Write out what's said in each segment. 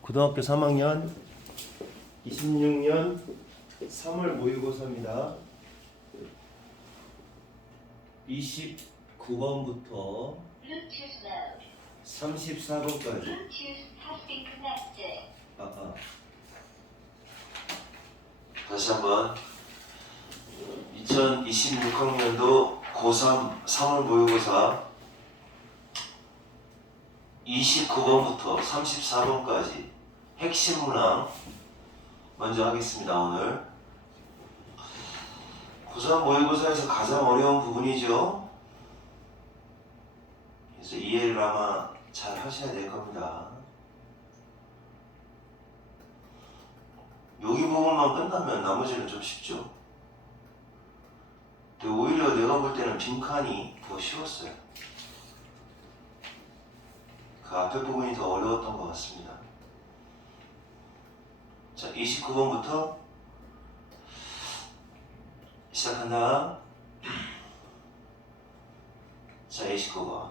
고등학교 3학년 26년 3월 모의고사입니다. 29번부터 34번까지. 다시 한번 2026학년도 고3 3월 모의고사 29번부터 34번까지 핵심 문항 먼저 하겠습니다. 오늘 고3 모의고사에서 가장 어려운 부분이죠. 그래서 이해를 아마 잘 하셔야 될 겁니다. 여기 부분만 끝나면 나머지는 좀 쉽죠. 근데 오히려 내가 볼 때는 빈칸이 더 쉬웠어요. 그 앞에 부분이 더 어려웠던 것 같습니다. 자, 29번부터 시작한다. 자, 29번.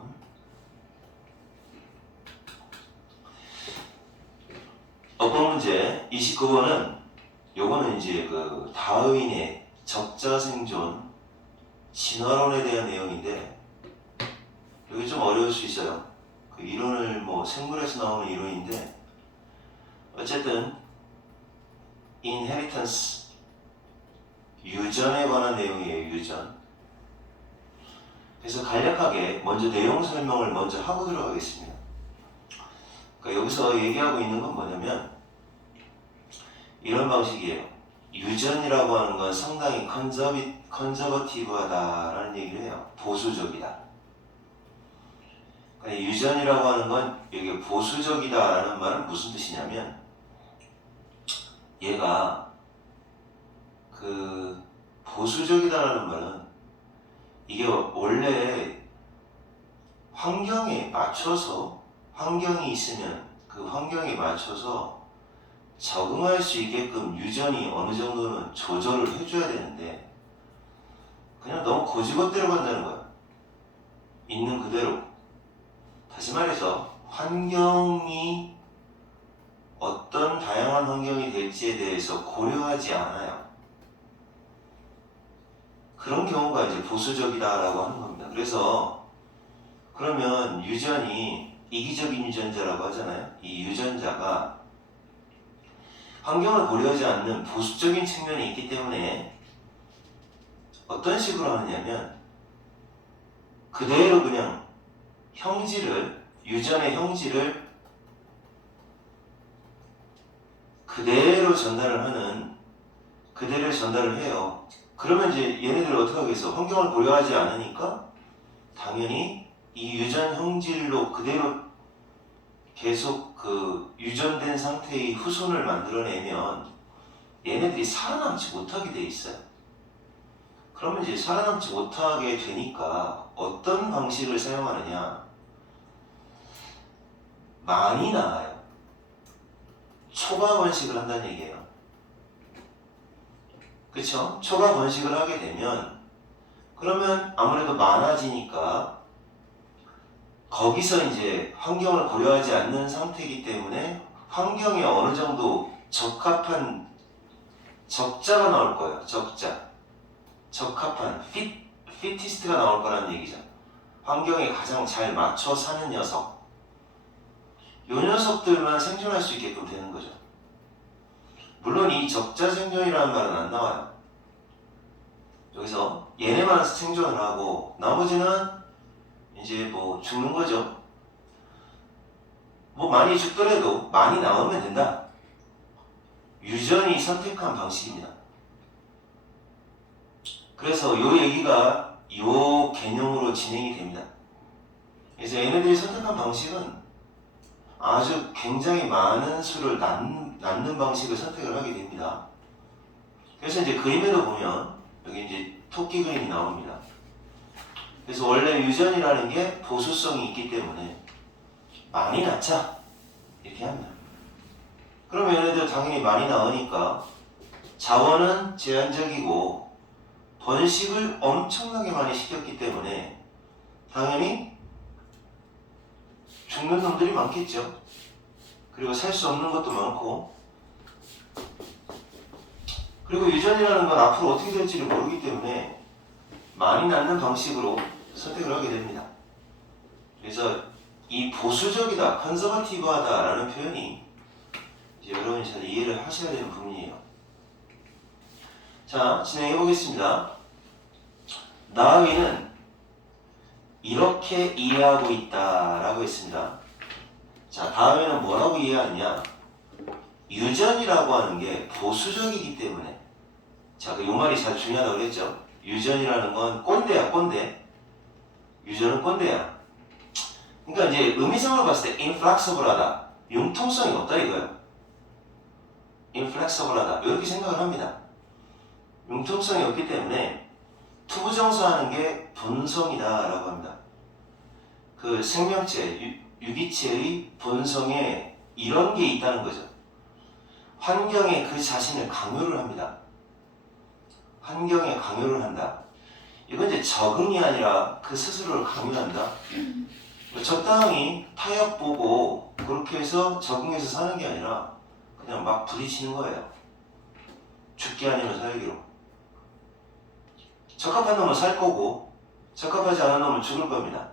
어법 문제 29번은 요거는 이제 그 다윈의 적자생존 진화론에 대한 내용인데 여기 좀 어려울 수 있어요. 그 이론을 뭐 생물에서 나오는 이론인데 어쨌든 inheritance 유전에 관한 내용이에요. 유전. 그래서 간략하게 먼저 내용 설명을 먼저 하고 들어가겠습니다. 그러니까 여기서 얘기하고 있는 건 뭐냐면 이런 방식이에요. 유전이라고 하는 건 상당히 컨저버티브하다라는 얘기를 해요. 보수적이다. 그러니까 유전이라고 하는 건 여기 보수적이다라는 말은 무슨 뜻이냐면 얘가 그 보수적이다라는 말은 이게 원래 환경에 맞춰서 환경이 있으면 그 환경에 맞춰서 적응할 수 있게끔 유전이 어느 정도는 조절을 해줘야 되는데 그냥 너무 고지것대로 간다는 거야. 있는 그대로. 다시 말해서 환경이 어떤 다양한 환경이 될지에 대해서 고려하지 않아요. 그런 경우가 이제 보수적이다라고 하는 겁니다. 그래서 그러면 유전이 이기적인 유전자라고 하잖아요. 이 유전자가 환경을 고려하지 않는 보수적인 측면이 있기 때문에 어떤 식으로 하느냐면 그대로 그냥 유전의 형질을 그대로 전달을 해요. 그러면 이제 얘네들 어떻게 하겠어? 환경을 고려하지 않으니까 당연히 이 유전 형질로 그대로 계속 그 유전된 상태의 후손을 만들어내면 얘네들이 살아남지 못하게 돼 있어요. 그러면 이제 살아남지 못하게 되니까 어떤 방식을 사용하느냐? 많이 나와요. 초과 번식을 한다는 얘기예요. 그쵸? 초과 번식을 하게 되면 그러면 아무래도 많아지니까 거기서 이제 환경을 고려하지 않는 상태이기 때문에 환경에 어느 정도 적합한 적자가 나올 거예요. 적합한 피티스트가 나올 거라는 얘기죠. 환경에 가장 잘 맞춰 사는 녀석. 요 녀석들만 생존할 수 있게끔 되는 거죠. 물론 이 적자 생존이라는 말은 안 나와요. 여기서 얘네만 생존을 하고 나머지는 이제 뭐 죽는 거죠. 뭐 많이 죽더라도 많이 나오면 된다. 유전이 선택한 방식입니다. 그래서 요 얘기가 요 개념으로 진행이 됩니다. 그래서 얘네들이 선택한 방식은 아주 굉장히 많은 수를 낳는 방식을 선택을 하게 됩니다. 그래서 이제 그림에도 보면 여기 이제 토끼 그림이 나옵니다. 그래서 원래 유전이라는 게 보수성이 있기 때문에 많이 낳자 이렇게 합니다. 그러면 얘네들 당연히 많이 낳으니까 자원은 제한적이고 번식을 엄청나게 많이 시켰기 때문에 당연히 죽는 놈들이 많겠죠. 그리고 살 수 없는 것도 많고, 그리고 유전이라는 건 앞으로 어떻게 될지를 모르기 때문에 많이 낳는 방식으로 선택을 하게 됩니다. 그래서 이 보수적이다, 컨서버티브하다라는 표현이 이제 여러분이 잘 이해를 하셔야 되는 부분이에요. 자, 진행해 보겠습니다. 다윈은 이렇게 이해하고 있다라고 했습니다. 자, 다윈은 뭐라고 이해하느냐? 유전이라고 하는 게 보수적이기 때문에, 자, 그 요 말이 잘 중요하다고 그랬죠. 유전이라는 건 꼰대야, 꼰대. 유전은 꼰대야. 그러니까 이제 의미상으로 봤을 때 inflexible하다, 융통성이 없다 이거야. inflexible하다 이렇게 생각을 합니다. 융통성이 없기 때문에 투부정사하는 게 본성이다라고 합니다. 그 생명체, 유기체의 본성에 이런 게 있다는 거죠. 환경에 그 자신을 강요를 합니다. 환경에 강요를 한다. 이건 이제 적응이 아니라 그 스스로를 강요한다. 적당히 타협 보고 그렇게 해서 적응해서 사는 게 아니라 그냥 막 부딪히는 거예요. 죽기 아니면 살기로. 적합한 놈은 살 거고 적합하지 않은 놈은 죽을 겁니다.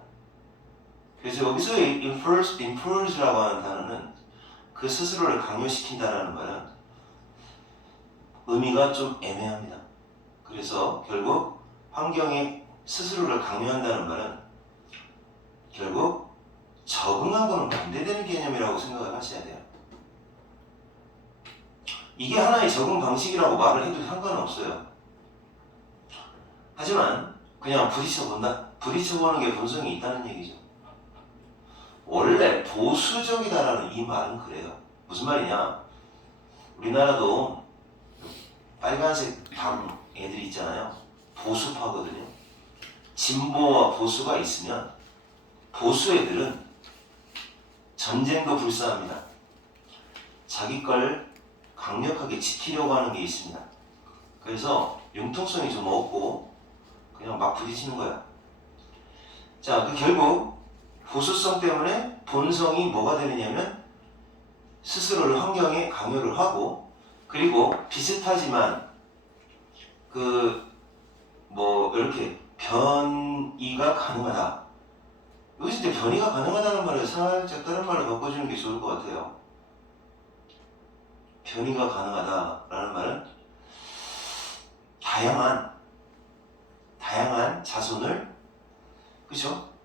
그래서 여기서의 enforce라고 하는 단어는 그 스스로를 강요시킨다라는 말은 의미가 좀 애매합니다. 그래서 결국 환경에 스스로를 강요한다는 말은 결국 적응하고는 반대되는 개념이라고 생각을 하셔야 돼요. 이게 하나의 적응 방식이라고 말을 해도 상관은 없어요. 하지만 그냥 부딪혀본다. 부딪혀보는 게 본성이 있다는 얘기죠. 원래 보수적이다라는 이 말은 그래요. 무슨 말이냐? 우리나라도 빨간색 방 애들 있잖아요. 보수파거든요. 진보와 보수가 있으면 보수 애들은 전쟁도 불사합니다. 자기 걸 강력하게 지키려고 하는 게 있습니다. 그래서 융통성이 좀 없고 그냥 막 부딪히는 거야. 자, 결국 보수성 때문에 본성이 뭐가 되느냐면 스스로를 환경에 강요를 하고, 그리고 비슷하지만 이렇게 변이가 가능하다. 여기서 이제 변이가 가능하다는 말을 살짝 다른 말로 바꿔주는 게 좋을 것 같아요. 변이가 가능하다라는 말은 다양한 자손을, 그죠?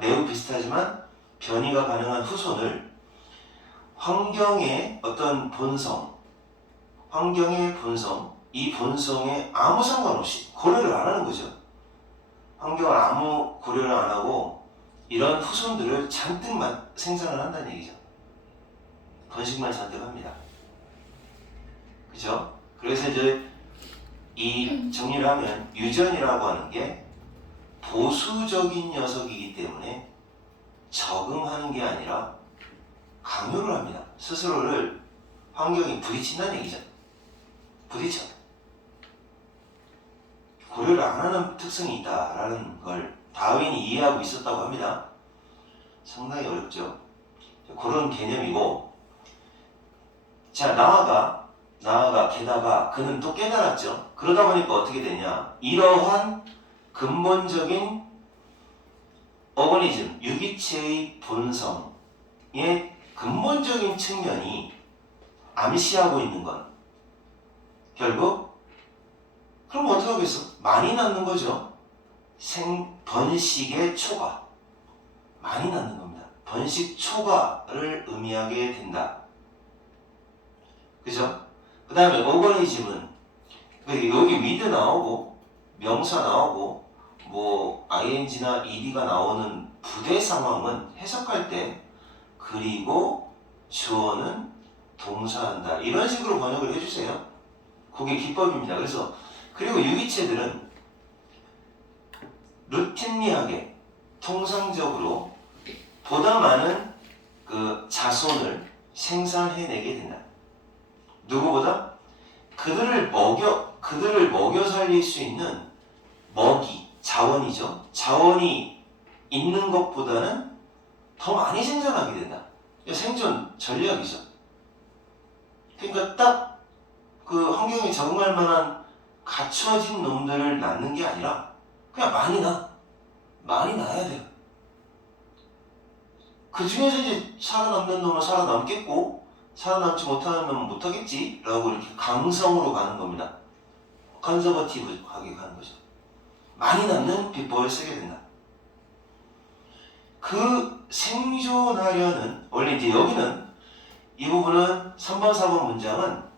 매우 비슷하지만 변이가 가능한 후손을 환경의 어떤 본성, 이 본성에 아무 상관없이 고려를 안 하는 거죠. 환경을 아무 고려를 안 하고 이런 후손들을 잔뜩만 생산을 한다는 얘기죠. 번식만 잔뜩 합니다. 그죠? 그래서 이제 이 정리를 하면 유전이라고 하는 게 보수적인 녀석이기 때문에 적응하는 게 아니라 강요를 합니다. 스스로를 환경에 부딪힌다는 얘기죠. 부딪혀. 고려를 안 하는 특성이 있다라는 걸 다윈이 이해하고 있었다고 합니다. 상당히 어렵죠. 그런 개념이고, 자, 나아가 게다가 그는 또 깨달았죠. 그러다 보니까 어떻게 되냐, 이러한 근본적인 어거니즘, 유기체의 본성의 근본적인 측면이 암시하고 있는 건 결국 그럼 어떻게 하겠어? 많이 낳는 거죠. 번식의 초과, 많이 낳는 겁니다. 번식 초과를 의미하게 된다. 그죠? 그 다음에 어거니즘은 여기 with 나오고 명사 나오고 ing나 ed가 나오는 부대 상황은 해석할 때 그리고 주어는 동사한다, 이런 식으로 번역을 해주세요. 그게 기법입니다. 그리고 유기체들은 루틴리하게 통상적으로 보다 많은 그 자손을 생산해내게 된다. 누구보다? 그들을 먹여 살릴 수 있는 자원이죠. 자원이 있는 것보다는 더 많이 생산하게 된다. 생존 전략이죠. 그러니까 딱 그 환경에 적응할 만한 갖춰진 놈들을 낳는 게 아니라 그냥 많이 낳아야 돼요. 그 중에서 이제 살아남는 놈은 살아남겠고 살아남지 못하는 놈은 못하겠지 라고 이렇게 강성으로 가는 겁니다. 컨서버티브하게 가는 거죠. 많이 낳는 비법을 쓰게 된다. 그 생존하려는, 원래 이제 여기는 이 부분은 3번 4번 문장은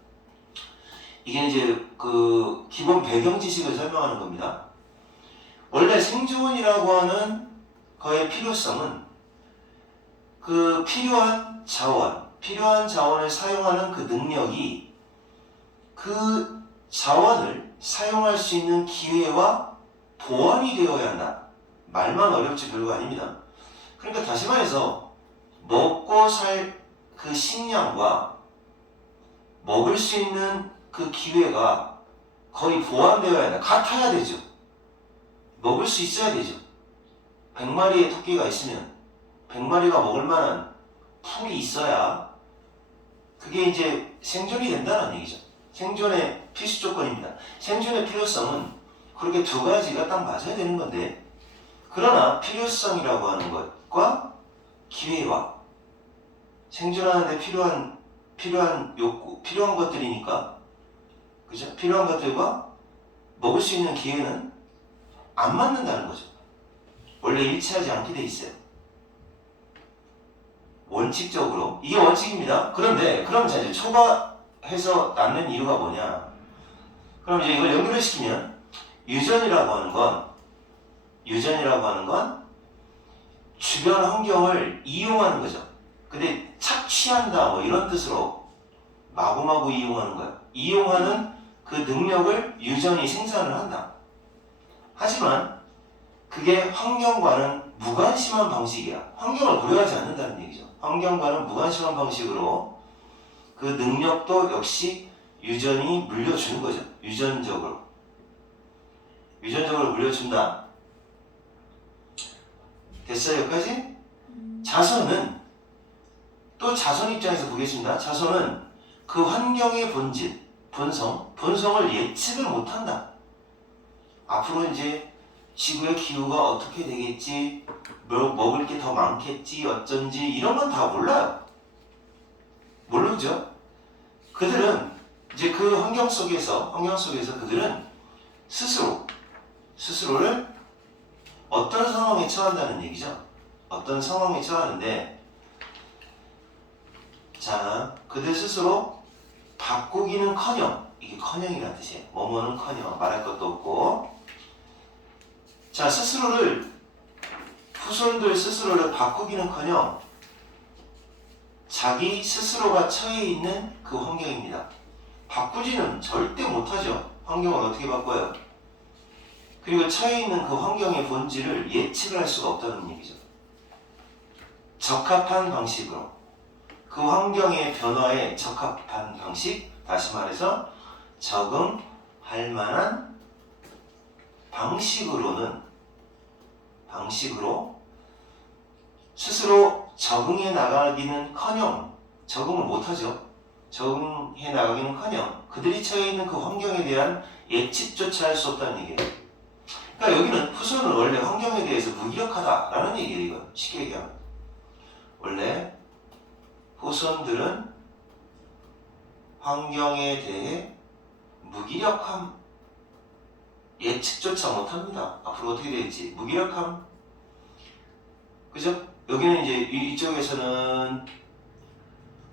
이게 이제 그 기본 배경 지식을 설명하는 겁니다. 원래 생존이라고 하는 거의 필요성은 그 필요한 자원을 사용하는 그 능력이 그 자원을 사용할 수 있는 기회와 보완이 되어야 한다. 말만 어렵지 별거 아닙니다. 그러니까 다시 말해서 먹고 살 그 식량과 먹을 수 있는 그 기회가 거의 보완되어야 한다. 같아야 되죠. 먹을 수 있어야 되죠. 100마리의 토끼가 있으면 100마리가 먹을 만한 풀이 있어야 그게 이제 생존이 된다는 얘기죠. 생존의 필수 조건입니다. 생존의 필요성은 그렇게 두 가지가 딱 맞아야 되는 건데, 그러나 필요성이라고 하는 것과 기회와 생존하는데 필요한 욕구, 필요한 것들이니까, 그죠? 필요한 것들과 먹을 수 있는 기회는 안 맞는다는 거죠. 원래 일치하지 않게 돼 있어요. 원칙적으로 이게 원칙입니다. 그런데 그럼 이제 초과해서 낳는 이유가 뭐냐? 그럼 이제 이걸 연결을 시키면 유전이라고 하는 건 주변 환경을 이용하는 거죠. 근데 착취한다 뭐 이런 뜻으로 마구마구 이용하는 거야. 이용하는 그 능력을 유전이 생산을 한다. 하지만 그게 환경과는 무관심한 방식이야. 환경을 고려하지 않는다는 얘기죠. 환경과는 무관심한 방식으로 그 능력도 역시 유전이 물려주는 거죠. 유전적으로 물려준다. 됐어요? 여기까지? 자손은 또 자손 입장에서 보겠습니다. 자손은 그 환경의 본성을 예측을 못한다. 앞으로 이제 지구의 기후가 어떻게 되겠지, 먹을 게 더 많겠지, 어쩐지 이런 건 다 몰라요. 모르죠? 그들은 이제 그 환경 속에서 그들은 스스로를 어떤 상황에 처한다는 얘기죠. 어떤 상황에 처하는데, 자, 그들 스스로 바꾸기는커녕, 이게 커녕이라는 뜻이에요. 뭐뭐는커녕 말할 것도 없고, 자, 후손들 스스로를 바꾸기는커녕 자기 스스로가 처해 있는 그 환경입니다. 바꾸지는 절대 못하죠. 환경을 어떻게 바꿔요? 그리고 처해 있는 그 환경의 본질을 예측을 할 수가 없다는 얘기죠. 적합한 방식으로, 그 환경의 변화에 적합한 방식, 다시 말해서 적응할 만한 방식으로 스스로 적응해 나가기는커녕, 적응을 못하죠. 적응해 나가기는커녕 그들이 처해 있는 그 환경에 대한 예측조차 할 수 없다는 얘기예요. 그러니까 여기는 후손은 원래 환경에 대해서 무기력하다라는 얘기예요. 이거 쉽게 얘기하면 원래 후손들은 환경에 대해 무기력함, 예측조차 못합니다. 앞으로 어떻게 될지 무기력함, 그죠? 여기는 이제 이쪽에서는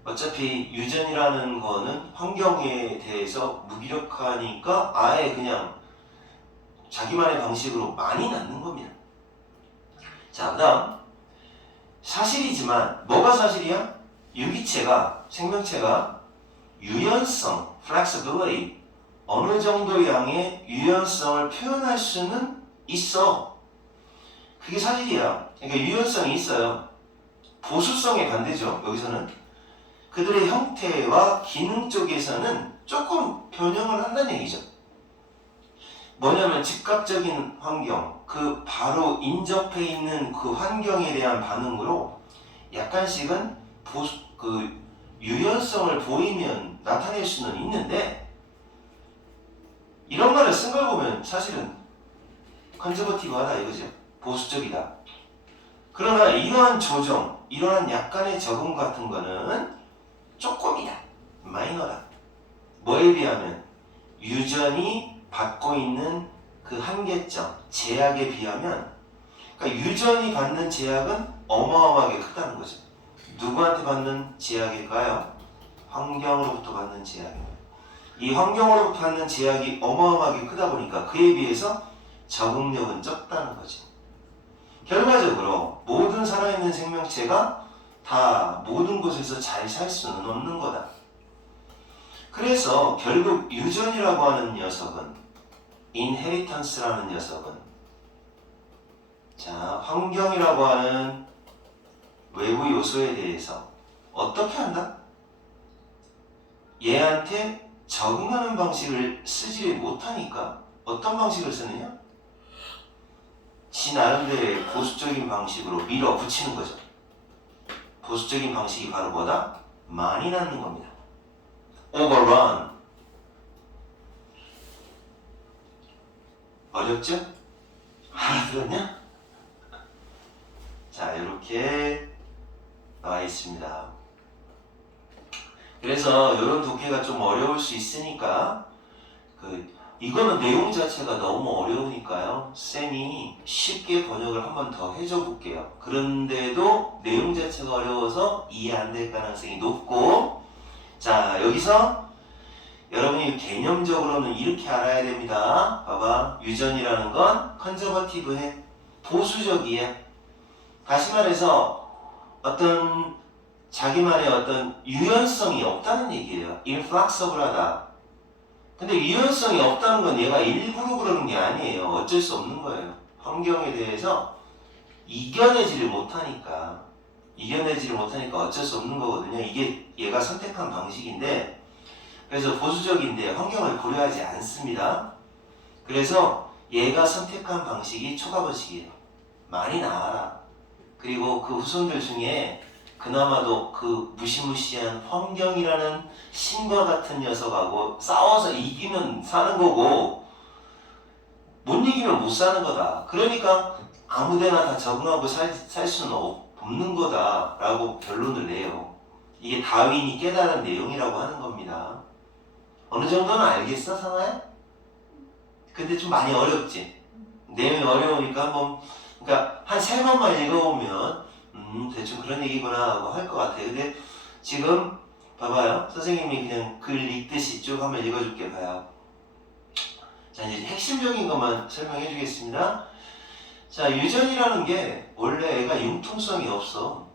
어차피 유전이라는 거는 환경에 대해서 무기력하니까 아예 그냥 자기만의 방식으로 많이 낳는 겁니다. 자, 그 다음 사실이지만 뭐가 사실이야? 생명체가 유연성, flexibility, 어느 정도 양의 유연성을 표현할 수는 있어. 그게 사실이야. 그러니까 유연성이 있어요. 보수성의 반대죠. 여기서는 그들의 형태와 기능 쪽에서는 조금 변형을 한다는 얘기죠. 뭐냐면 즉각적인 환경, 그 바로 인접해 있는 그 환경에 대한 반응으로 약간씩은 유연성을 보이면 나타낼 수는 있는데, 이런 말을 쓴 걸 보면 사실은 컨저버티브하다 이거죠. 보수적이다. 그러나 이러한 조정, 이러한 약간의 적응 같은 거는 조금이다. 마이너다. 뭐에 비하면 유전이 받고 있는 그 한계점, 제약에 비하면, 그러니까 유전이 받는 제약은 어마어마하게 크다는 거죠. 누구한테 받는 제약일까요? 환경으로부터 받는 제약입니다. 이 환경으로부터 받는 제약이 어마어마하게 크다 보니까 그에 비해서 적응력은 적다는 거죠. 결과적으로 모든 살아있는 생명체가 다 모든 곳에서 잘 살 수는 없는 거다. 그래서 결국 유전이라고 하는 녀석은, 인헤리턴스라는 녀석은, 자, 환경이라고 하는 외부 요소에 대해서 어떻게 한다? 얘한테 적응하는 방식을 쓰지 못하니까 어떤 방식을 쓰느냐? 지 나름대로의 보수적인 방식으로 밀어붙이는 거죠. 보수적인 방식이 바로 뭐다? 많이 낳는 겁니다. overrun. 어렵죠? 알아들었냐? 자, 이렇게 나와 있습니다. 그래서 이런 독해가 좀 어려울 수 있으니까 이거는 내용 자체가 너무 어려우니까요. 쌤이 쉽게 번역을 한 번 더 해줘 볼게요. 그런데도 내용 자체가 어려워서 이해 안 될 가능성이 높고, 자, 여기서 여러분이 개념적으로는 이렇게 알아야 됩니다. 봐봐. 유전이라는 건 컨저버티브해. 보수적이야. 다시 말해서 어떤 자기만의 어떤 유연성이 없다는 얘기예요. inflexible하다. 근데 유연성이 없다는 건 얘가 일부러 그러는 게 아니에요. 어쩔 수 없는 거예요. 환경에 대해서 이겨내지를 못하니까 어쩔 수 없는 거거든요. 이게 얘가 선택한 방식인데, 그래서 보수적인데 환경을 고려하지 않습니다. 그래서 얘가 선택한 방식이 초가번식이에요. 많이 나와라. 그리고 그 후손들 중에 그나마도 그 무시무시한 환경이라는 신과 같은 녀석하고 싸워서 이기면 사는 거고, 못 이기면 못 사는 거다. 그러니까 아무데나 다 적응하고 살 수는 없는 거다 라고 결론을 내요. 이게 다윈이 깨달은 내용이라고 하는 겁니다. 어느 정도는 알겠어, 상아야? 근데 좀 많이 어렵지? 내용이 어려우니까 한번, 그러니까 한 3번만 읽어보면 대충 그런 얘기구나 하고 할 것 같아요. 근데 지금 봐봐요. 선생님이 그냥 글 읽듯이 쭉 한번 읽어줄게. 봐요. 자, 이제 핵심적인 것만 설명해 주겠습니다. 자, 유전이라는 게 원래 애가 융통성이 없어.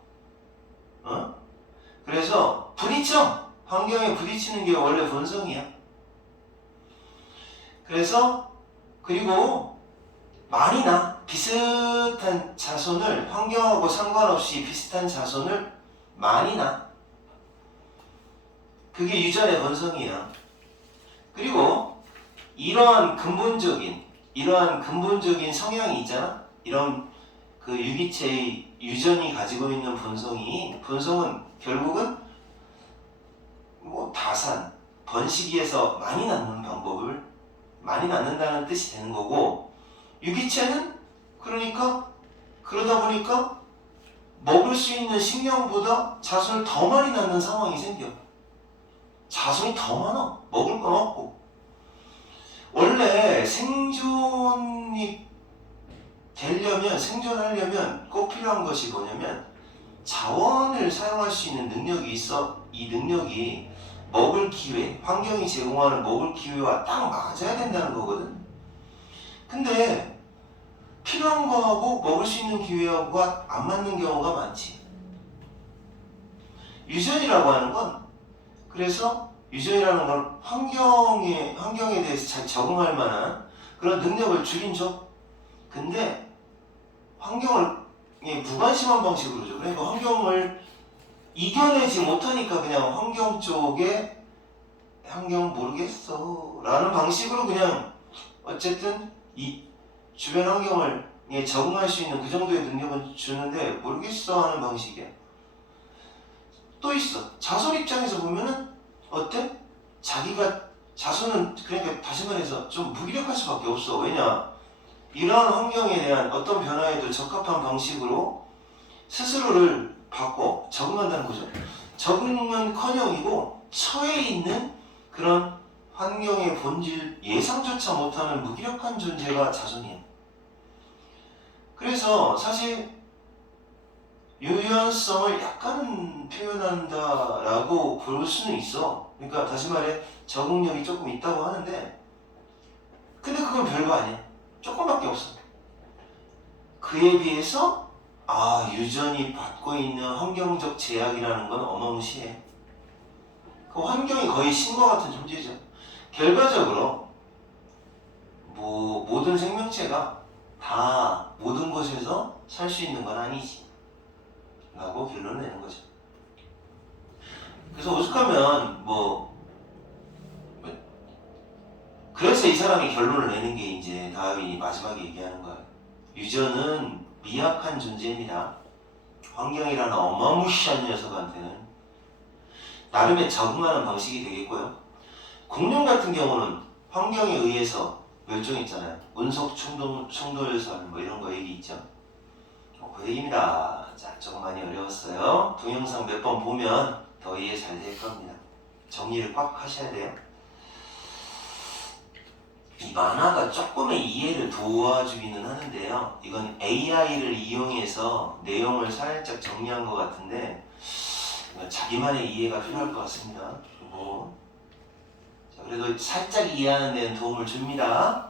그래서 부딪혀. 환경에 부딪히는 게 원래 본성이야. 그래서 그리고 많이 나. 비슷한 자손을, 환경하고 상관없이 비슷한 자손을 많이 나. 그게 유전의 본성이야. 그리고 이러한 근본적인 성향이 있잖아. 이런 그 유기체의 유전이 가지고 있는 본성은 결국은 뭐 다산, 번식기에서 많이 낳는 방법을 많이 낳는다는 뜻이 되는 거고, 유기체는 그러다 보니까 먹을 수 있는 식량보다 자손을 더 많이 낳는 상황이 생겨. 자손이 더 많아. 먹을 건 없고. 원래 생존하려면 꼭 필요한 것이 뭐냐면 자원을 사용할 수 있는 능력이 있어. 이 능력이 먹을 기회, 환경이 제공하는 먹을 기회와 딱 맞아야 된다는 거거든. 근데 필요한 거하고 먹을 수 있는 기회하고 안 맞는 경우가 많지. 유전이라고 하는 건, 그래서 유전이라는 건 환경에 대해서 잘 적응할 만한 그런 능력을 주긴 줘. 근데 환경을 무관심한 방식으로 줘. 그러니까 환경을 이겨내지 못하니까 그냥 환경 쪽에 환경 모르겠어 라는 방식으로 그냥 어쨌든 이 주변 환경을 적응할 수 있는 그 정도의 능력은 주는데 모르겠어 하는 방식이야. 또 있어. 자손 입장에서 보면은 어때? 자손은 그러니까 다시 말해서 좀 무기력할 수밖에 없어. 왜냐? 이러한 환경에 대한 어떤 변화에도 적합한 방식으로 스스로를 바꿔 적응한다는 거죠. 적응은커녕이고 처해 있는 그런 환경의 본질 예상조차 못하는 무기력한 존재가 자손이에요. 그래서 사실 유연성을 약간은 표현한다라고 볼 수는 있어. 그러니까 다시 말해 적응력이 조금 있다고 하는데 근데 그건 별거 아니야. 조금밖에 없어. 그에 비해서 유전이 받고 있는 환경적 제약이라는 건 어마무시해. 그 환경이 거의 신과 같은 존재죠. 결과적으로 모든 생명체가 다 모든 곳에서 살 수 있는 건 아니지 라고 결론을 내는 거죠. 그래서 오죽하면 그래서 이 사람이 결론을 내는 게 이제 다윈이 마지막에 얘기하는 거예요. 유전은 미약한 존재입니다. 환경이라는 어마무시한 녀석한테는 나름의 적응하는 방식이 되겠고요. 공룡 같은 경우는 환경에 의해서 멸종했잖아요. 운석 충돌설 이런 거 얘기 있죠. 그 얘기입니다. 자, 조금 많이 어려웠어요. 동영상 몇 번 보면 더 이해 잘 될 겁니다. 정리를 꽉 하셔야 돼요. 이 만화가 조금의 이해를 도와주기는 하는데요. 이건 AI를 이용해서 내용을 살짝 정리한 것 같은데 자기만의 이해가 필요할 것 같습니다. 자, 그래도 살짝 이해하는 데는 도움을 줍니다.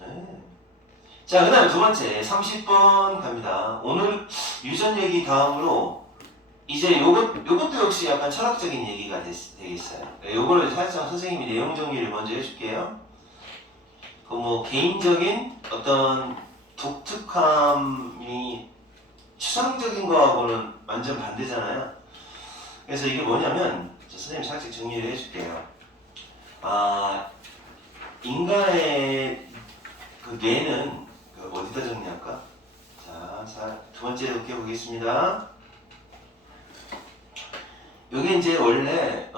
네. 자, 그 다음에 두 번째 30번 갑니다. 오늘 유전 얘기 다음으로 이제 요것도 역시 약간 철학적인 얘기가 되겠어요. 요거를 살짝 선생님이 내용 정리를 먼저 해줄게요. 개인적인 어떤 독특함이 추상적인 거하고는 완전 반대잖아요. 그래서 이게 뭐냐면 선생님이 살짝 정리를 해줄게요. 인간의 그 뇌는 어디다 정리할까? 자, 두 번째 이렇게 보겠습니다. 이게 이제 원래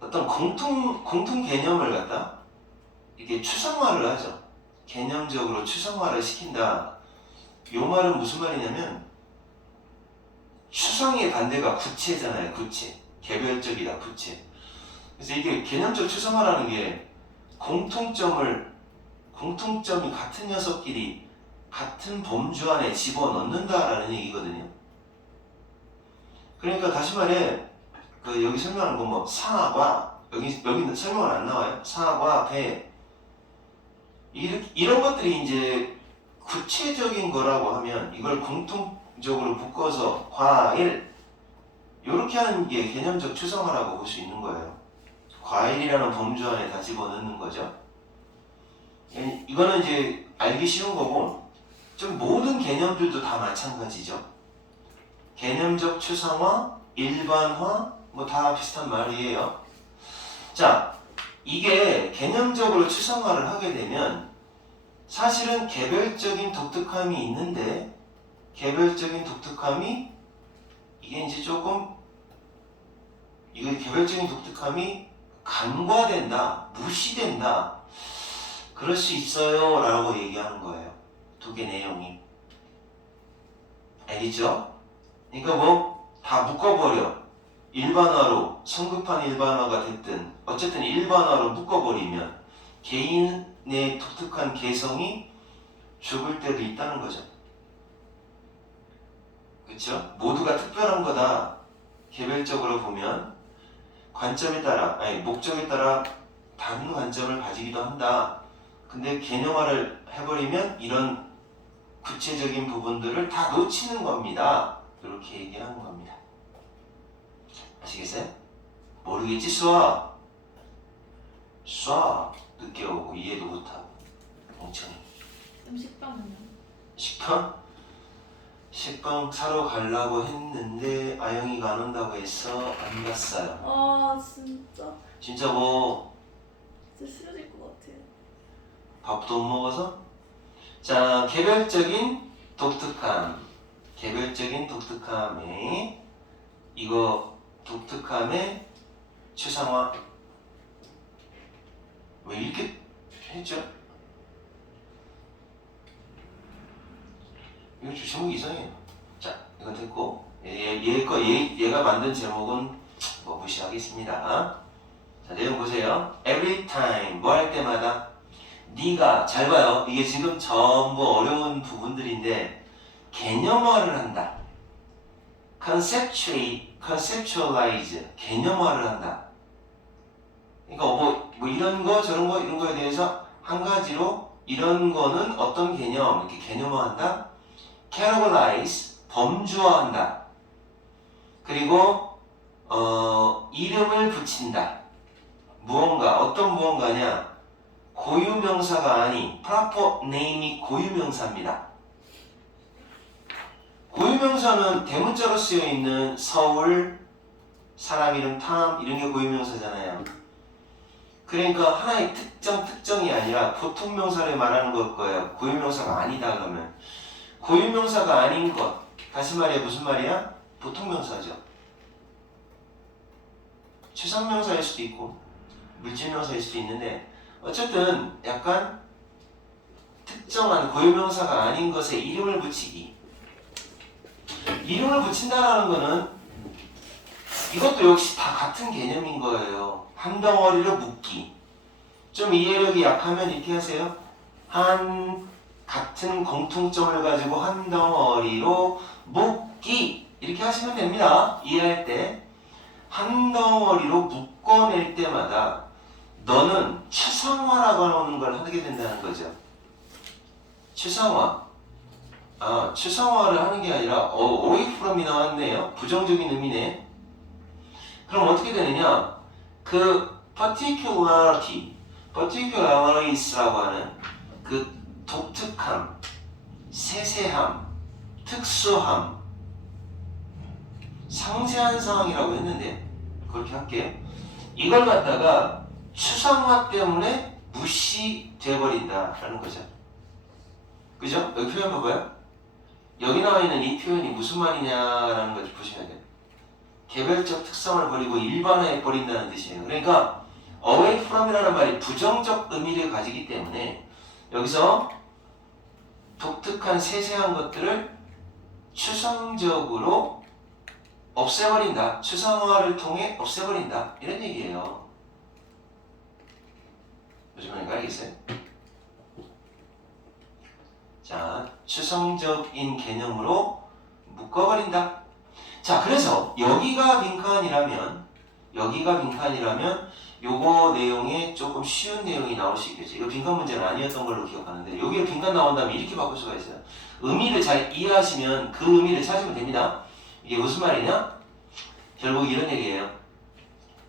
어떤 공통 개념을 갖다 이게 추상화를 하죠. 개념적으로 추상화를 시킨다. 이 말은 무슨 말이냐면 추상의 반대가 구체잖아요. 구체. 개별적이다. 구체. 그래서 이게 개념적 추상화라는 게 공통점이 같은 녀석끼리 같은 범주 안에 집어넣는다라는 얘기거든요. 그러니까 다시 말해 여기 설명하는 건 사과 여기는 설명은 안 나와요. 사과, 배 이런 것들이 이제 구체적인 거라고 하면 이걸 공통적으로 묶어서 과일 이렇게 하는 게 개념적 추상화라고 볼 수 있는 거예요. 과일이라는 범주 안에 다 집어넣는 거죠. 이거는 이제 알기 쉬운 거고 좀 모든 개념들도 다 마찬가지죠. 개념적 추상화, 일반화 다 비슷한 말이에요. 자, 이게 개념적으로 추상화를 하게 되면 사실은 개별적인 독특함이 있는데 개별적인 독특함이 이게 이제 개별적인 독특함이 간과된다, 무시된다 그럴 수 있어요 라고 얘기하는 거예요. 두 개 내용이 알겠죠? 그러니까 다 묶어버려. 일반화로 성급한 일반화가 됐든 어쨌든 일반화로 묶어버리면 개인의 독특한 개성이 죽을 때도 있다는 거죠. 그렇죠? 모두가 특별한 거다. 개별적으로 보면 목적에 따라 다른 관점을 가지기도 한다. 근데 개념화를 해버리면 이런 구체적인 부분들을 다 놓치는 겁니다. 이렇게 얘기하는 겁니다. 아시겠어요? 모르겠지? 쏴 늦게 오고 이해도 못하고 멍청이. 그럼 식빵은요? 식빵 사러 가려고 했는데 아영이가 안 온다고 해서 안 갔어요. 진짜? 진짜 진짜 싫어질 것 같아요. 밥도 못 먹어서? 자, 개별적인 독특함 개별적인 독특함의 이거 독특함의 추상화. 왜 이렇게 했죠? 이거 제목이 이상해요. 자, 이건 됐고 얘가 만든 제목은 뭐 무시하겠습니다. 자, 내용 보세요. Every time 뭐 할 때마다 네가 잘 봐요. 이게 지금 전부 어려운 부분들인데 개념화를 한다. conceptualize 개념화를 한다. 그러니까 뭐 이런 거 저런 거 이런 거에 대해서 한 가지로 이런 거는 어떤 개념 이렇게 개념화한다. categorize 범주화한다. 그리고 이름을 붙인다. 무언가 어떤 무언가냐? 고유명사가 아닌 proper name이 고유명사입니다. 고유명사는 대문자로 쓰여 있는 서울, 사람 이름, 탐 이런 게 고유명사잖아요. 그러니까 하나의 특정이 아니라 보통명사를 말하는 걸 거예요. 고유명사가 아니다 그러면 고유명사가 아닌 것 다시 말해 무슨 말이야? 보통명사죠. 추상명사일 수도 있고 물질명사일 수도 있는데 어쨌든 약간 특정한 고유명사가 아닌 것에 이름을 붙이기. 이름을 붙인다라는 거는 이것도 역시 다 같은 개념인 거예요. 한 덩어리로 묶기. 좀 이해력이 약하면 이렇게 하세요. 같은 공통점을 가지고 한 덩어리로 묶기. 이렇게 하시면 됩니다. 이해할 때. 한 덩어리로 묶어낼 때마다 너는 추상화라고 하는 걸 하게 된다는 거죠. 추상화. 추상화를 하는 게 아니라 away from이 나왔네요. 부정적인 의미네. 그럼 어떻게 되느냐? 그 particularitys라고 하는 그 독특함, 세세함, 특수함, 상세한 상황이라고 했는데 그렇게 할게요. 이걸 갖다가 추상화 때문에 무시돼버린다라는 거죠. 그죠? 여기 표현 봐봐요. 여기 나와 있는 이 표현이 무슨 말이냐라는 걸 보시면 돼요. 개별적 특성을 버리고 일반화해 버린다는 뜻이에요. 그러니까 away from이라는 말이 부정적 의미를 가지기 때문에 여기서 독특한 세세한 것들을 추상적으로 없애버린다. 추상화를 통해 없애버린다. 이런 얘기예요. 무슨 말인지 알겠어요? 자, 추상적인 개념으로 묶어버린다. 자, 그래서 여기가 빈칸이라면 요거 내용에 조금 쉬운 내용이 나올 수 있겠죠. 이거 빈칸 문제는 아니었던 걸로 기억하는데 여기에 빈칸 나온다면 이렇게 바꿀 수가 있어요. 의미를 잘 이해하시면 그 의미를 찾으면 됩니다. 이게 무슨 말이냐? 결국 이런 얘기예요.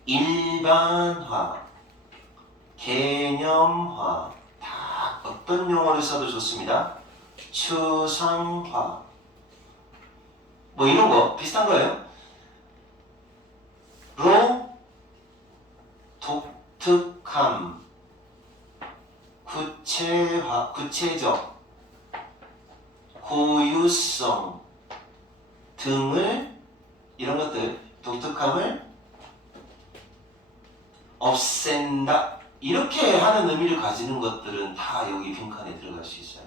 일반화, 개념화 다 어떤 용어를 써도 좋습니다. 추상화 뭐 이런 거 비슷한 거예요. 로 독특함, 구체적, 고유성 등을 이런 것들 독특함을 없앤다. 이렇게 하는 의미를 가지는 것들은 다 여기 빈칸에 들어갈 수 있어요.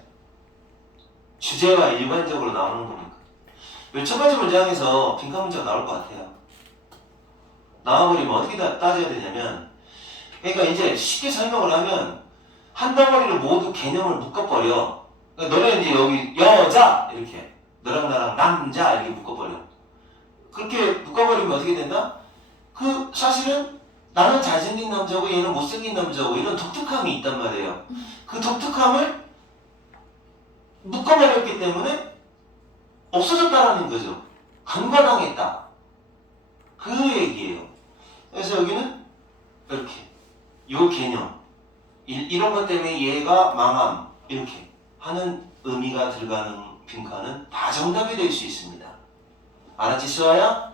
주제가 일반적으로 나오는 거니까. 첫 번째 문장에서 빈칸 문제가 나올 것 같아요. 나와버리면 어떻게 따져야 되냐면 그러니까 이제 쉽게 설명을 하면 한 덩어리로 모두 개념을 묶어버려. 그러니까 너네 이제 여기 여자 이렇게 너랑 나랑 남자 이렇게 묶어버려. 그렇게 묶어버리면 어떻게 된다? 그 사실은 나는 잘생긴 남자고 얘는 못생긴 남자고 이런 독특함이 있단 말이에요. 그 독특함을 묶어버렸기 때문에 없어졌다라는 거죠. 간과당했다. 그 얘기예요. 그래서 여기는 이렇게 요 개념 이런 것 때문에 얘가 망함 이렇게 하는 의미가 들어가는 빈칸은 다 정답이 될 수 있습니다. 알았지 수아야?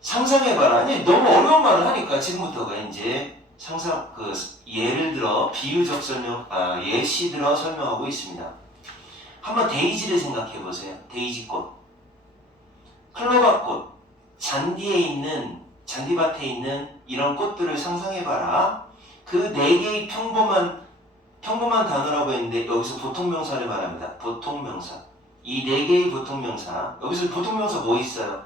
상상해봐라. 아니 너무 어려운 말을 하니까 지금부터가 이제 예를 들어 비유적 설명 예시 들어 설명하고 있습니다. 한번 데이지를 생각해 보세요. 데이지꽃, 클로바꽃, 잔디에 있는 잔디밭에 있는 이런 꽃들을 상상해봐라. 그 네 개의 평범한 단어라고 했는데 여기서 보통명사를 말합니다. 보통명사. 이 네 개의 보통명사. 여기서 보통명사 뭐 있어요?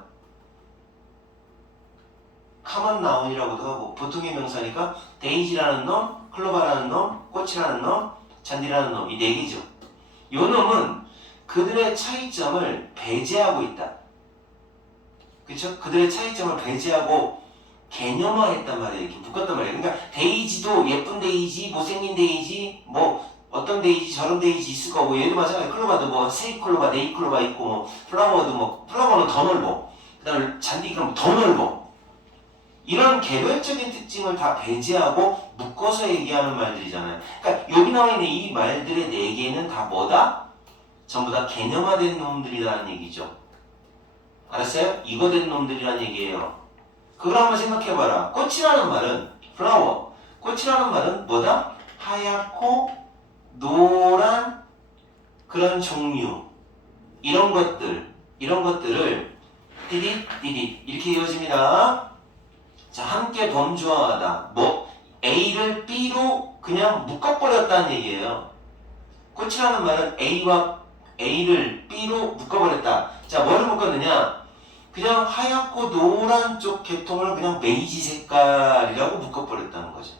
common noun이라고도 하고 보통의 명사니까 데이지라는 놈, 클로바라는 놈, 꽃이라는 놈, 잔디라는 놈. 이 네 개죠. 이 놈은 그들의 차이점을 배제하고 있다. 그렇죠? 그들의 차이점을 배제하고 개념화했단 말이에요. 이렇게 묶었단 말이에요. 그러니까 데이지도 예쁜 데이지, 못생긴 데이지, 뭐 어떤 데이지, 저런 데이지 있을 거고 얘도 마찬가지로 클로바도 뭐 세이 클로바, 네이 클로바 있고 뭐 플라워도 뭐 플라워는 더 넓어. 그다음에 잔디 그럼 더 넓어. 이런 개별적인 특징을 다 배제하고 묶어서 얘기하는 말들이잖아요. 그러니까 여기 나와 있는 이 말들의 네 개는 다 뭐다? 전부 다 개념화된 놈들이라는 얘기죠. 알았어요? 이거된 놈들이라는 얘기예요. 그걸 한번 생각해봐라. 꽃이라는 말은 flower. 꽃이라는 말은 뭐다? 하얗고 노란 그런 종류. 이런 것들을 띠릿 이렇게 이어집니다. 자, 함께 범주화하다. 뭐 A를 B로 그냥 묶어버렸다는 얘기예요. 꽃이라는 말은 A를 B로 묶어버렸다. 자, 뭐를 묶었느냐? 그냥 하얗고 노란 쪽 계통을 그냥 베이지 색깔이라고 묶어버렸다는 거죠.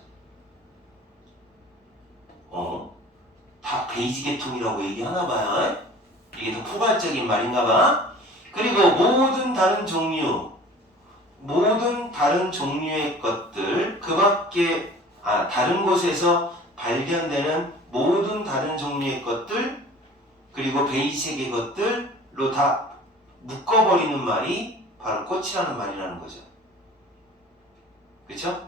다 베이지 계통이라고 얘기하나 봐요. 이게 더 포괄적인 말인가 봐. 그리고 모든 다른 종류의 것들, 그 밖에, 다른 곳에서 발견되는 모든 다른 종류의 것들, 그리고 베이지색의 것들로 다 묶어버리는 말이 바로 꽃이라는 말이라는 거죠. 그쵸?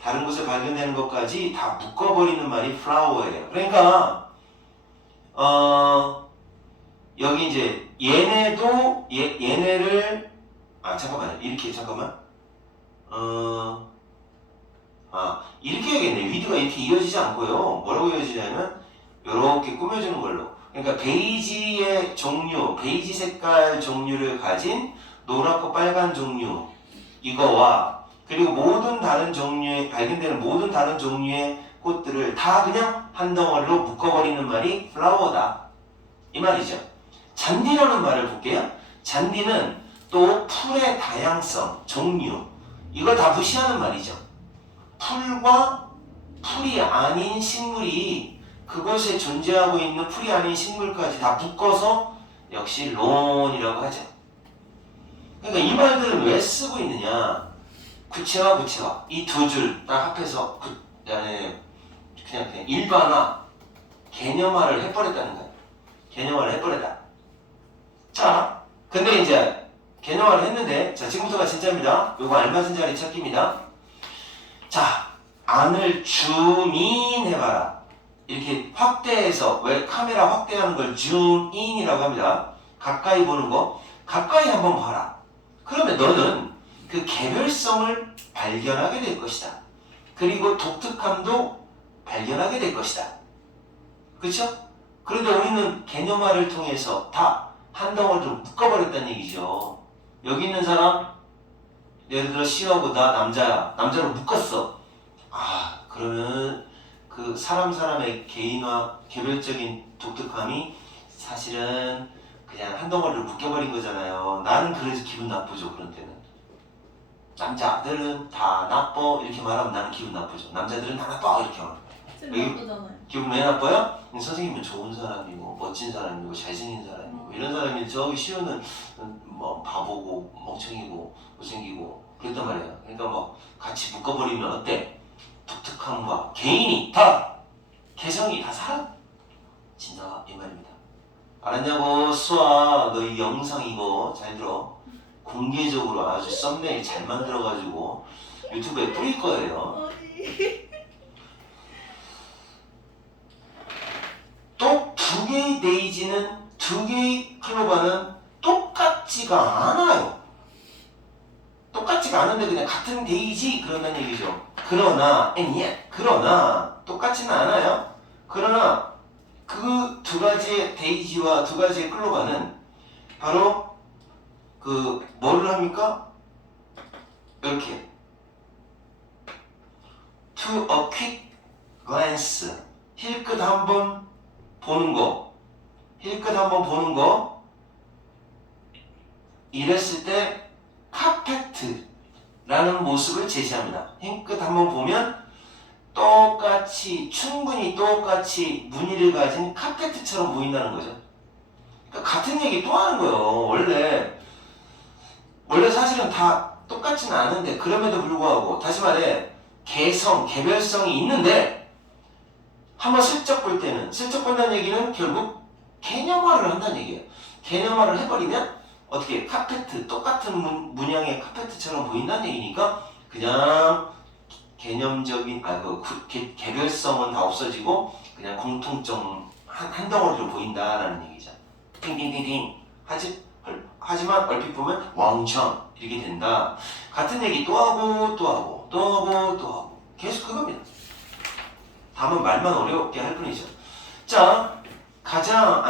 다른 곳에 발견되는 것까지 다 묶어버리는 말이 flower예요. 그러니까 여기 이제 얘네를 잠깐만요. 이렇게 해야겠네. 위드가 이렇게 이어지지 않고요. 뭐라고 이어지냐면 이렇게 꾸며주는 걸로. 그러니까 베이지의 종류, 베이지 색깔 종류를 가진 노랗고 빨간 종류 이거와 그리고 발견되는 모든 다른 종류의 꽃들을 다 그냥 한 덩어리로 묶어버리는 말이 플라워다. 이 말이죠. 잔디라는 말을 볼게요. 잔디는 또 풀의 다양성, 종류 이걸 다 무시하는 말이죠. 풀과 풀이 아닌 식물이 그것에 존재하고 있는 풀이 아닌 식물까지 다 묶어서 역시 론이라고 하죠. 그러니까 이 말들은 왜 쓰고 있느냐? 구체화 이 두 줄 딱 합해서 그냥 일반화, 개념화를 해버렸다는 거예요. 개념화를 해버렸다. 자, 근데 이제 개념화를 했는데 자 지금부터가 진짜입니다. 요거 알맞은 자리 찾기입니다. 자, 안을 줌인 해봐라. 이렇게 확대해서 왜 카메라 확대하는 걸 줌인이라고 합니다. 가까이 보는 거 가까이 한번 봐라. 그러면 너는 그 개별성을 발견하게 될 것이다. 그리고 독특함도 발견하게 될 것이다. 그렇죠? 그런데 우리는 개념화를 통해서 다 한 덩어리로 묶어버렸다는 얘기죠. 여기 있는 사람 예를 들어 C하고 나 남자야. 남자로 묶었어. 그러면 그 사람의 개인화, 개별적인 독특함이 사실은 그냥 한 덩어리로 묶여버린 거잖아요. 나는 그래서 기분 나쁘죠. 그런 때는. 남자들은 다 나빠 이렇게 말하면 나는 기분 나쁘죠. 남자들은 다 나빠 이렇게 말하면. 나쁘잖아요. 기분 왜 나빠요? 선생님은 좋은 사람이고 멋진 사람이고 잘생긴 사람이고 이런 사람이 저기 시우는 뭐 바보고 멍청이고 못생기고 그랬단 말이에요. 그러니까 뭐 같이 묶어버리면 어때? 독특함과 개인이 다 개성이 다 사라진다 이 말입니다. 알았냐고 수아. 너 이 영상 이거 잘 들어. 공개적으로 아주 썸네일 잘 만들어가지고 유튜브에 뿌릴 거예요. 또 두 개의 데이지는 두 개의 클로바는 똑같지가 않아요. 똑같지가 않은데 그냥 같은 데이지 그런다는 얘기죠. 그러나 똑같지는 않아요. 그러나 그 두 가지의 데이지와 두 가지의 클로바는 바로 그 뭐를 합니까? 이렇게 to a quick glance 힐끗 한번 보는 거 힐끗 한번 보는 거 이랬을 때 카페트라는 모습을 제시합니다. 힐끗 한번 보면 똑같이 충분히 똑같이 무늬를 가진 카페트처럼 보인다는 거죠. 그러니까 같은 얘기 또 하는 거예요. 원래 사실은 다 똑같지는 않은데 그럼에도 불구하고 다시 말해 개별성이 있는데 한번 슬쩍 볼 때는 슬쩍 본다는 얘기는 결국 개념화를 한다는 얘기예요. 개념화를 해버리면 어떻게 똑같은 문양의 카페트처럼 보인다는 얘기니까 그냥 개념적인 개별성은 다 없어지고 그냥 공통점 한 덩어리로 보인다라는 얘기죠. 띵띵띵띵 하지만 얼핏 보면 왕청 이렇게 된다. 같은 얘기 또 하고 또 하고 또 하고 또 하고 계속 그겁니다. 다만 말만 어렵게 할 뿐이죠. 자, 가장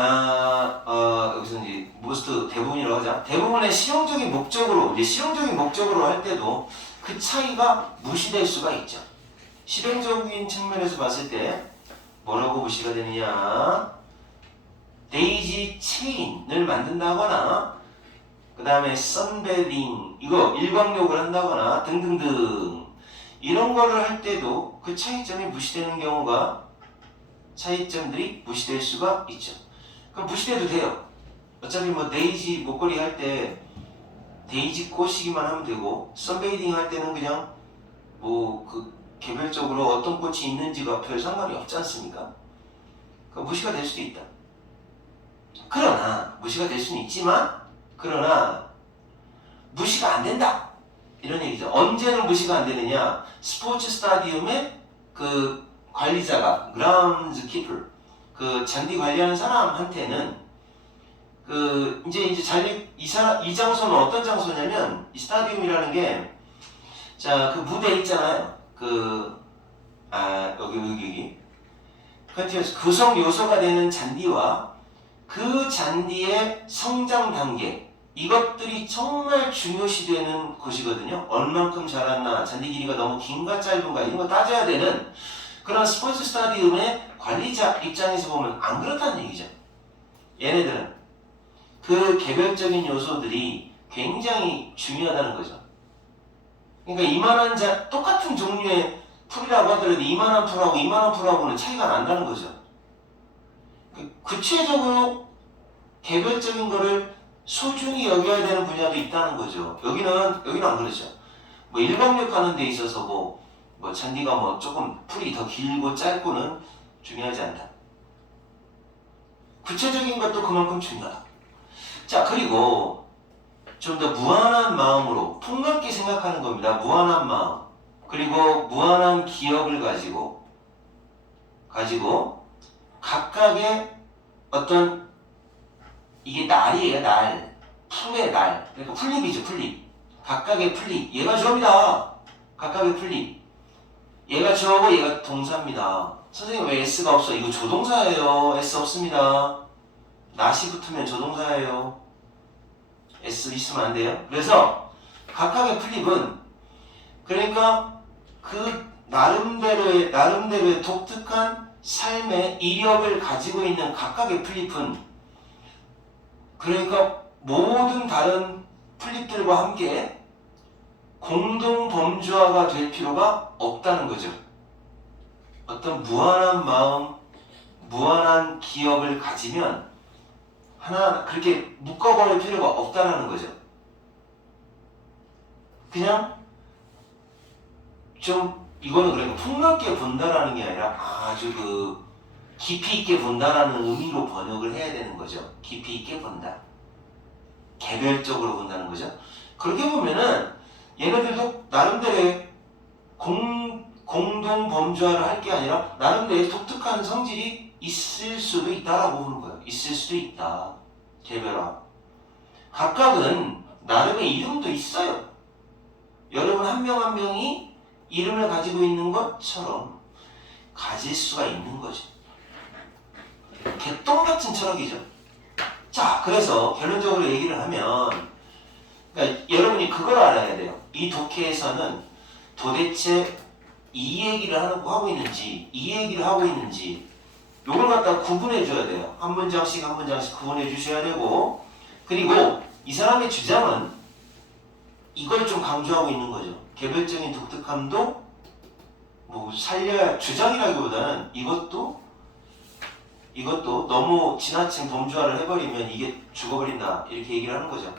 여기서 이제 모스트 대부분이라고 하자. 대부분의 실용적인 목적으로 할 때도 그 차이가 무시될 수가 있죠. 실용적인 측면에서 봤을 때 뭐라고 무시가 되느냐? 데이지 체인을 만든다거나 그 다음에 선베딩 이거 일광욕을 한다거나 등등등 이런 거를 할 때도 그 차이점이 무시되는 경우가 차이점들이 무시될 수가 있죠. 그럼 무시돼도 돼요. 어차피 뭐 데이지 목걸이 할 때 데이지 꼬시기만 하면 되고 선베이딩 할 때는 그냥 뭐 그 개별적으로 어떤 꽃이 있는지가 별 상관이 없지 않습니까? 그 무시가 될 수도 있다. 그러나 무시가 될 수는 있지만 그러나 무시가 안 된다 이런 얘기죠. 언제는 무시가 안 되느냐? 스포츠 스타디움의 그 관리자가 그라운드 키퍼 그 잔디 관리하는 사람한테는 그 이제 이 장소는 어떤 장소냐면 이 스타디움이라는 게 자 그 무대 있잖아요. 여기 컨티뉴스 구성 요소가 되는 잔디와 그 잔디의 성장 단계 이것들이 정말 중요시되는 곳이거든요. 얼만큼 자랐나 잔디 길이가 너무 긴가 짧은가 이런 거 따져야 되는 그런 스포츠 스타디움의 관리자 입장에서 보면 안 그렇다는 얘기죠. 얘네들은 그 개별적인 요소들이 굉장히 중요하다는 거죠. 그러니까 똑같은 종류의 풀이라고 하더라도 이만한 풀하고 이만한 풀하고는 차이가 난다는 거죠. 구체적으로 개별적인 거를 소중히 여겨야 되는 분야도 있다는 거죠. 여기는 안 그렇죠. 뭐 일광욕 하는 데 있어서 뭐 잔디가 뭐 조금 풀이 더 길고 짧고는 중요하지 않다. 구체적인 것도 그만큼 중요하다. 자, 그리고 좀 더 무한한 마음으로 폭넓게 생각하는 겁니다. 무한한 마음. 그리고 무한한 기억을 가지고 각각의 어떤 이게 날이에요. 날. 풀의 날. 그러니까 풀립이죠. 풀립. 각각의 풀립. 얘가 주어입니다. 각각의 풀립. 얘가 주어고 얘가 동사입니다. 선생님 왜 S가 없어? 이거 조동사예요. S 없습니다. not이 붙으면 조동사예요. S 있으면 안 돼요. 그래서 각각의 풀립은 그러니까 그 나름대로의 독특한 삶의 이력을 가지고 있는 각각의 풀립은 그러니까 모든 다른 풀립들과 함께 공동 범주화가 될 필요가 없다는 거죠. 어떤 무한한 마음, 무한한 기억을 가지면 하나 그렇게 묶어버릴 필요가 없다는 거죠. 그냥 좀 이거는 그러니까 폭넓게 본다라는 게 아니라 아주 깊이 있게 본다라는 의미로 번역을 해야 되는 거죠. 깊이 있게 본다. 개별적으로 본다는 거죠. 그렇게 보면은 얘네들도 나름대로의 공동 범주화를 할 게 아니라 나름대로의 독특한 성질이 있을 수도 있다라고 보는 거예요. 있을 수도 있다. 개별화. 각각은 나름의 이름도 있어요. 여러분 한 명 한 명이 이름을 가지고 있는 것처럼 가질 수가 있는 거죠. 개똥 같은 철학이죠. 자, 그래서 결론적으로 얘기를 하면, 그러니까 여러분이 그걸 알아야 돼요. 이 독해에서는 도대체 이 얘기를 하고 있는지, 이 얘기를 하고 있는지, 요걸 갖다가 구분해 줘야 돼요. 한 문장씩 한 문장씩 구분해 주셔야 되고, 그리고 이 사람의 주장은 이걸 좀 강조하고 있는 거죠. 개별적인 독특함도 뭐 살려야, 주장이라기보다는 이것도 너무 지나친 범주화를 해버리면 이게 죽어버린다, 이렇게 얘기를 하는 거죠.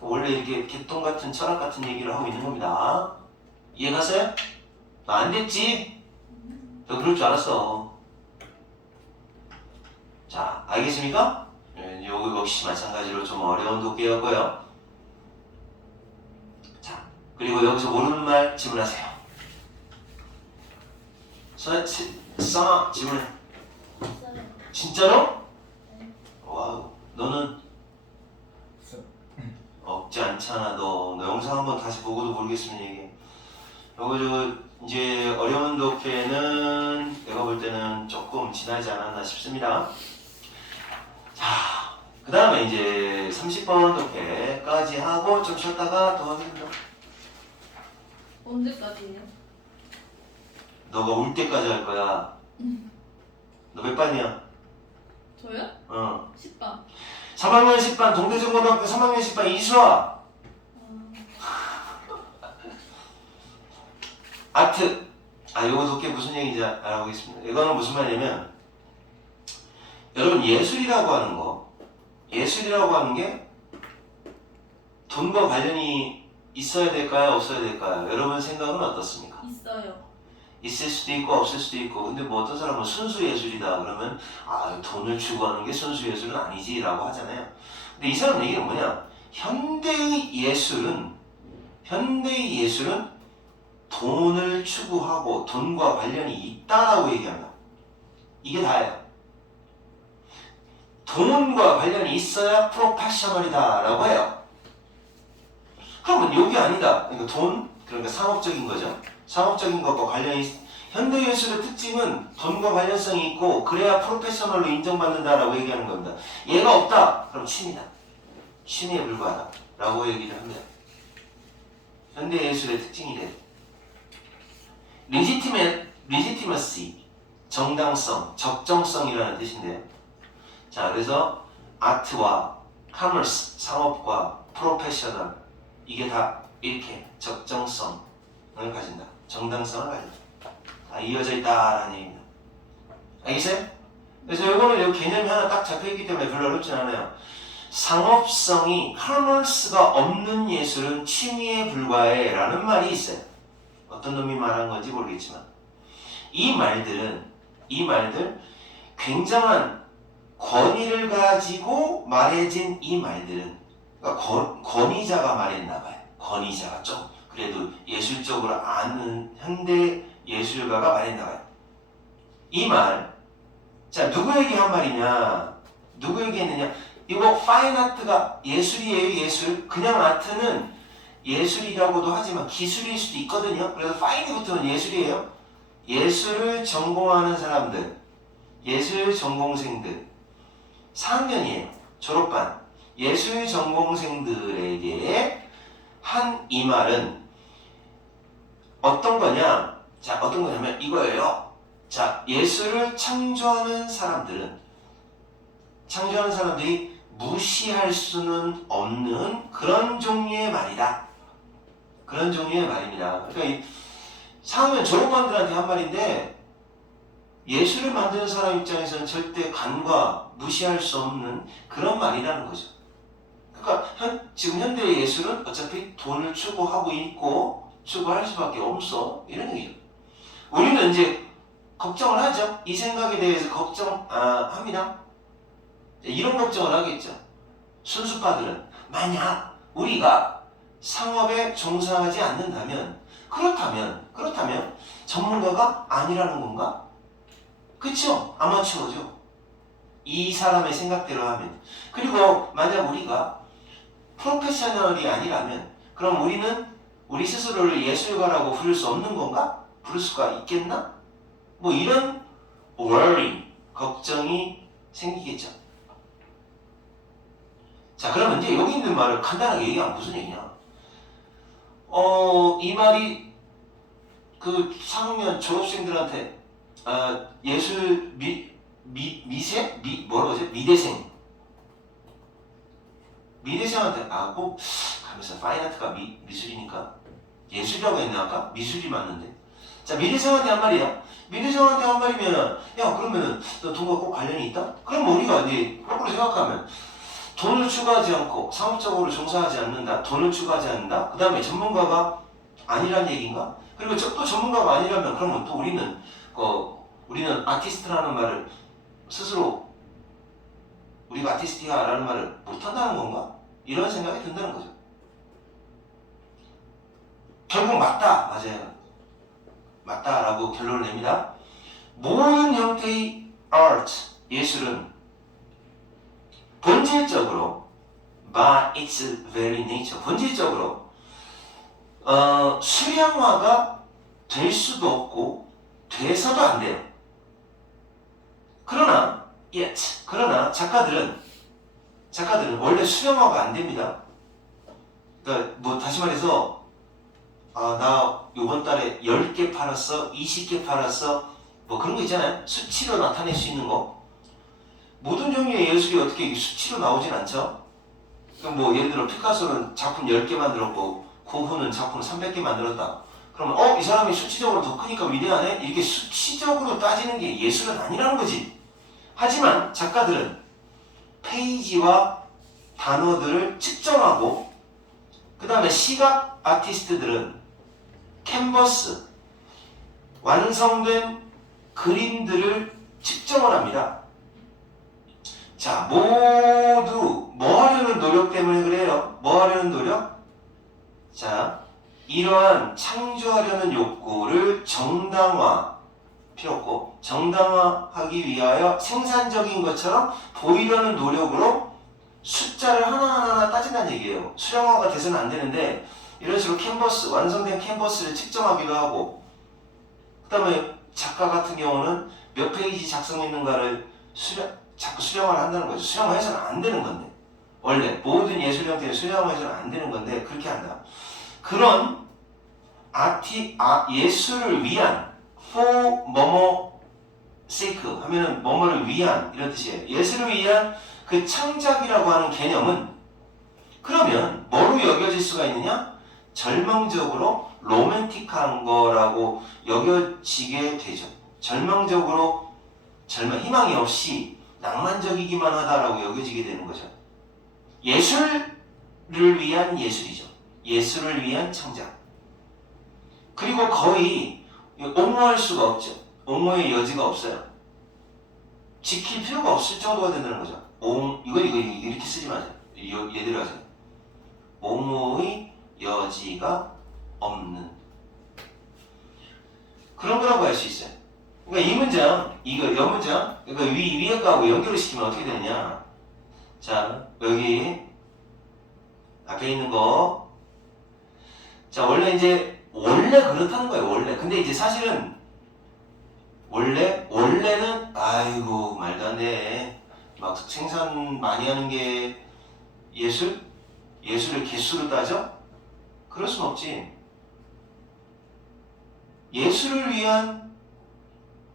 원래 이렇게 개똥 같은 철학 같은 얘기를 하고 있는 겁니다. 이해갔어요? 안 됐지? 너 그럴 줄 알았어. 자, 알겠습니까? 요거 역시 마찬가지로 좀 어려운 독해였고요. 자, 그리고 여기서 모르는 말 질문하세요. 싸 질문해. 있어요. 진짜로? 와우. 너는 없지 않잖아. 너 영상 한번 다시 보고도 모르겠으면 얘기해. 요거 이제 어려운 독해는 내가 볼 때는 조금 지나지 않았나 싶습니다. 자, 그 다음에 이제 30번 독해까지 하고 좀 쉬었다가 더 하겠습니다. 언제까지예요? 너가 울 때까지 할 거야. 너 몇 반이야? 저요? 10반. 3학년 10반 동대중고등학교 3학년 10반 이수아. 아트. 요거 독해 무슨 얘기인지 알아보겠습니다. 이거는 무슨 말이냐면, 여러분 예술이라고 하는 게 돈과 관련이 있어야 될까요? 없어야 될까요? 여러분 생각은 어떻습니까? 있어요. 있을 수도 있고 없을 수도 있고, 근데 뭐 어떤 사람은 순수 예술이다 그러면 돈을 주고 하는 게 순수 예술은 아니지라고 하잖아요. 근데 이 사람 얘기는 뭐냐? 현대의 예술은 돈을 추구하고 돈과 관련이 있다라고 얘기합니다. 이게 다예요. 돈과 관련이 있어야 프로페셔널이다 라고 해요. 그러면 여기 아니다. 그러니까 돈, 그러니까 상업적인 거죠. 상업적인 것과 관련이, 현대예술의 특징은 돈과 관련성이 있고 그래야 프로페셔널로 인정받는다라고 얘기하는 겁니다. 얘가 없다. 그럼 취미다. 취미에 불과하다 라고 얘기를 합니다. 현대예술의 특징이 돼. legitimacy, 정당성, 적정성이라는 뜻인데요. 자, 그래서 아트와 커머스, 상업과 프로페셔널, 이게 다 이렇게 적정성을 가진다. 정당성을 가진다. 다 이어져 있다라는 얘기입니다. 알겠어요? 그래서 이거는 이 개념이 하나 딱 잡혀있기 때문에 별로 어렵진 않아요. 상업성이, 커머스가 없는 예술은 취미에 불과해 라는 말이 있어요. 어떤 놈이 말한 건지 모르겠지만, 이 말들 굉장한 권위를 가지고 말해진 이 말들은, 그러니까 권위자가 말했나봐요. 권위자가 좀 그래도 예술적으로 아는 현대 예술가가 말했나봐요. 이 말, 자, 누구에게 한 말이냐? 누구에게 했느냐? 이거 파인아트가 예술이에요, 예술. 그냥 아트는 예술이라고도 하지만 기술일 수도 있거든요. 그래서 파인이 붙으면 예술이에요. 예술을 전공하는 사람들, 예술 전공생들, 4학년이에요. 졸업반. 예술 전공생들에게 한 이 말은 어떤 거냐? 자, 어떤 거냐면 이거예요. 자, 예술을 창조하는 사람들이 무시할 수는 없는 그런 종류의 말이다. 그런 종류의 말입니다. 그러니까 이 4학년 졸업반들한테 한 말인데, 예술을 만드는 사람 입장에서는 절대 간과 무시할 수 없는 그런 말이라는 거죠. 그러니까 지금 현대의 예술은 어차피 돈을 추구하고 있고 추구할 수밖에 없어, 이런 얘기죠. 우리는 이제 걱정을 하죠. 이 생각에 대해서 걱정합니다. 이런 걱정을 하겠죠. 순수파들은 만약 우리가 상업에 종사하지 않는다면, 그렇다면 전문가가 아니라는 건가? 그쵸? 아마추어죠. 이 사람의 생각대로 하면. 그리고 만약 우리가 프로페셔널이 아니라면, 그럼 우리 스스로를 예술가라고 부를 수 없는 건가? 부를 수가 있겠나? 뭐 이런 worry, 걱정이 생기겠죠. 자, 그러면 이제 여기 있는 말을 간단하게 얘기하면 무슨 얘기냐? 이 말이 그 4학년 졸업생들한테 예술 뭐라고 하지? 미대생한테 꼭 가면서 파인아트가 미술이니까 예술이라고 했나 아까? 미술이 맞는데. 자, 미대생한테 한 말이야. 미대생한테 한 말이면은 야 그러면은 너 돈과 꼭 관련이 있다? 그럼 우리가 이제 거꾸로 생각하면 돈을 추구하지 않고 상업적으로 종사하지 않는다. 돈을 추구하지 않는다. 그 다음에 전문가가 아니란 얘기인가? 그리고 또 전문가가 아니라면 그러면 또 우리는 아티스트라는 말을 스스로 우리가 아티스트야라는 말을 못한다는 건가? 이런 생각이 든다는 거죠. 결국 맞아요. 맞다라고 결론을 냅니다. 모든 형태의 art, 예술은 본질적으로 by its very nature, 본질적으로 수량화가 될 수도 없고 돼서도 안 돼요. 그러나 작가들은 원래 수량화가 안 됩니다. 그러니까 다시 말해서 나 이번 달에 10개 팔았어, 20개 팔았어, 그런 거 있잖아요. 수치로 나타낼 수 있는 거. 모든 종류의 예술이 어떻게 수치로 나오진 않죠. 그럼 예를 들어 피카소는 작품 10개 만들었고 고흐는 작품 300개 만들었다. 그러면 이 사람이 수치적으로 더 크니까 위대하네? 이렇게 수치적으로 따지는 게 예술은 아니라는 거지. 하지만 작가들은 페이지와 단어들을 측정하고 그 다음에 시각 아티스트들은 캔버스, 완성된 그림들을 측정을 합니다. 자, 모두 뭐 하려는 노력 때문에 그래요? 뭐 하려는 노력? 자, 이러한 창조하려는 욕구를 필요 없고 정당화하기 위하여 생산적인 것처럼 보이려는 노력으로 숫자를 하나하나 따진다는 얘기예요. 수량화가 돼서는 안 되는데 이런 식으로 완성된 캔버스를 측정하기도 하고 그 다음에 작가 같은 경우는 몇 페이지 작성했는가를 자꾸 수량화를 한다는 거죠. 수량화해서는 안 되는 건데 원래 모든 예술 형태는 수량화해서는 안 되는 건데 그렇게 한다. 그런 예술을 위한 for 뭐뭐 sake 하면은 뭐뭐를 위한 이런 뜻이에요. 예술을 위한 그 창작이라고 하는 개념은 그러면 뭐로 여겨질 수가 있느냐? 절망적으로 로맨틱한 거라고 여겨지게 되죠. 절망적으로 희망이 없이 낭만적이기만 하다라고 여겨지게 되는 거죠. 예술을 위한 예술이죠. 예술을 위한 창작. 그리고 거의 옹호할 수가 없죠. 옹호의 여지가 없어요. 지킬 필요가 없을 정도가 된다는 거죠. 이거 이렇게 쓰지 마세요. 얘대로 하세요. 옹호의 여지가 없는 그런 거라고 할 수 있어요. 그러니까 이 문장, 여 문장, 그러니까 위에 거하고 연결을 시키면 어떻게 되느냐? 자, 여기 앞에 있는 거. 자, 원래 그렇다는 거예요. 원래. 근데 이제 사실은 원래는 말도 안 돼. 막 생산 많이 하는 게 예술을 개수로 따져? 그럴 순 없지.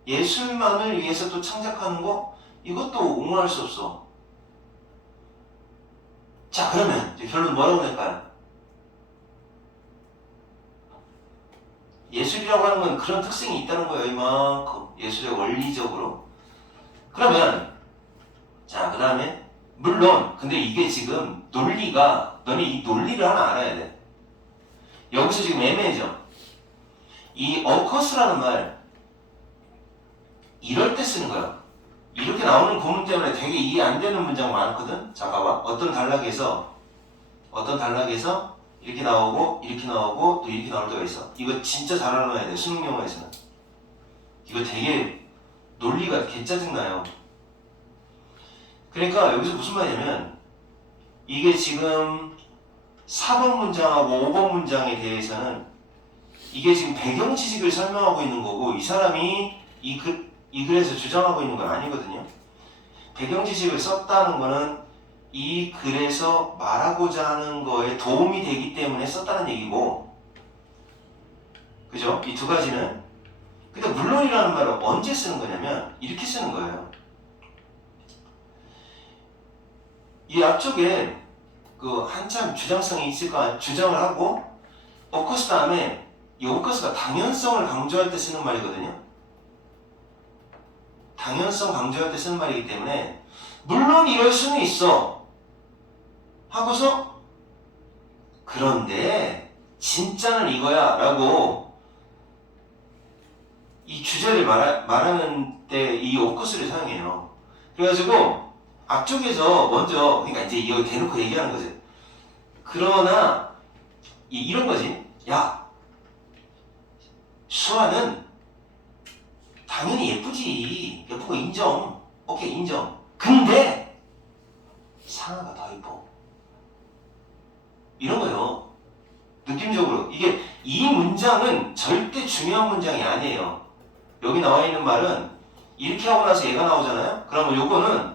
예술만을 위해서 또 창작하는 거? 이것도 옹호할 수 없어. 자, 그러면 이제 결론 뭐라고 낼까요? 예술이라고 하는 건 그런 특성이 있다는 거예요. 이만큼 예술의 원리적으로. 그러면 자, 그 다음에 물론 근데 이게 지금 너는 이 논리를 하나 알아야 돼. 여기서 지금 애매해져. 이 어커스라는 말 이럴 때 쓰는 거야. 이렇게 나오는 구문 때문에 되게 이해 안 되는 문장 많거든. 자, 봐봐. 어떤 단락에서 이렇게 나오고 또 이렇게 나올 때가 있어. 이거 진짜 잘 알아놔야 돼. 수능 영어에서는. 이거 되게 논리가 개짜증나요. 그러니까 여기서 무슨 말이냐면 이게 지금 4번 문장하고 5번 문장에 대해서는 이게 지금 배경 지식을 설명하고 있는 거고 이 사람이 이 글에서 주장하고 있는 건 아니거든요. 배경 지식을 썼다는 거는 이 글에서 말하고자 하는 거에 도움이 되기 때문에 썼다는 얘기고, 그죠? 이 두 가지는. 근데 물론이라는 말을 언제 쓰는 거냐면 이렇게 쓰는 거예요. 이 앞쪽에 그 한참 주장성이 있을까 주장을 하고 of course 다음에 이 of course가 당연성을 강조할 때 쓰는 말이거든요. 당연성 강조할 때 쓰는 말이기 때문에 물론 이럴 수는 있어 하고서 그런데 진짜는 이거야 라고 이 주제를 말하는 때 이 of course를 사용해요. 그래가지고 앞쪽에서 먼저 그러니까 이제 이거 대놓고 얘기하는 거지. 그러나 이런 거지. 야, 수아는 당연히 예쁘지. 예쁜 거 인정. 오케이 인정. 근데 상아가 더 예뻐. 이런 거요. 느낌적으로 이게 이 문장은 절대 중요한 문장이 아니에요. 여기 나와 있는 말은 이렇게 하고 나서 얘가 나오잖아요. 그러면 요거는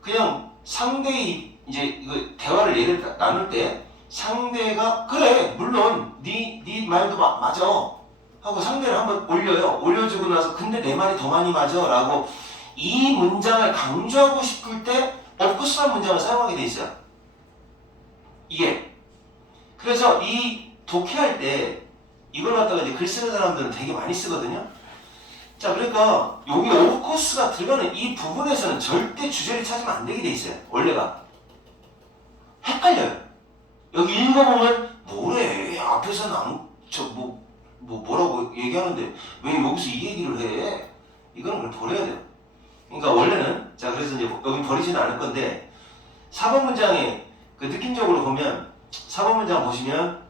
그냥 상대의 이제 이거 대화를 얘를 나눌 때 상대가 그래 물론 네 말도 맞아 하고 상대를 한번 올려요. 올려주고 나서 근데 내 말이 더 많이 맞아 라고 이 문장을 강조하고 싶을 때 of course라는 문장을 사용하게 돼 있어요. 이게 그래서 이 독해할 때 이걸 갖다가 이제 글 쓰는 사람들은 되게 많이 쓰거든요. 자, 그러니까 여기 of course가 들어가는 이 부분에서는 절대 주제를 찾으면 안 되게 돼 있어요. 원래가 헷갈려요. 여기 읽어보면 뭐래 앞에서는 뭐라고 얘기하는데 왜 여기서 이 얘기를 해? 이거는 그걸 버려야 돼요. 그러니까 원래는 자 그래서 이제 여기 버리지는 않을 건데 4번 문장에 그 느낌적으로 보면 4번 문장 보시면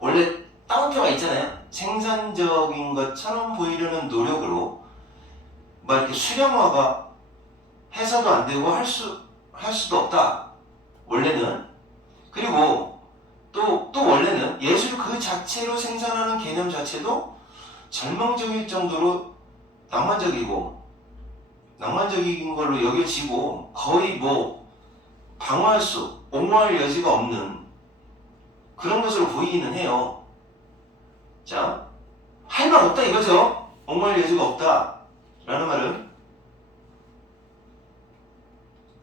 원래 따옴표가 있잖아요. 생산적인 것처럼 보이려는 노력으로 막 이렇게 수량화가 해서도 안 되고 할 수도 없다. 원래는. 그리고 또 원래는 예술 그 자체로 생산하는 개념 자체도 절망적일 정도로 낭만적인 걸로 여겨지고 거의 방어할 옹호할 여지가 없는 그런 것으로 보이기는 해요. 자, 할 말 없다 이거죠. 옹호할 여지가 없다 라는 말은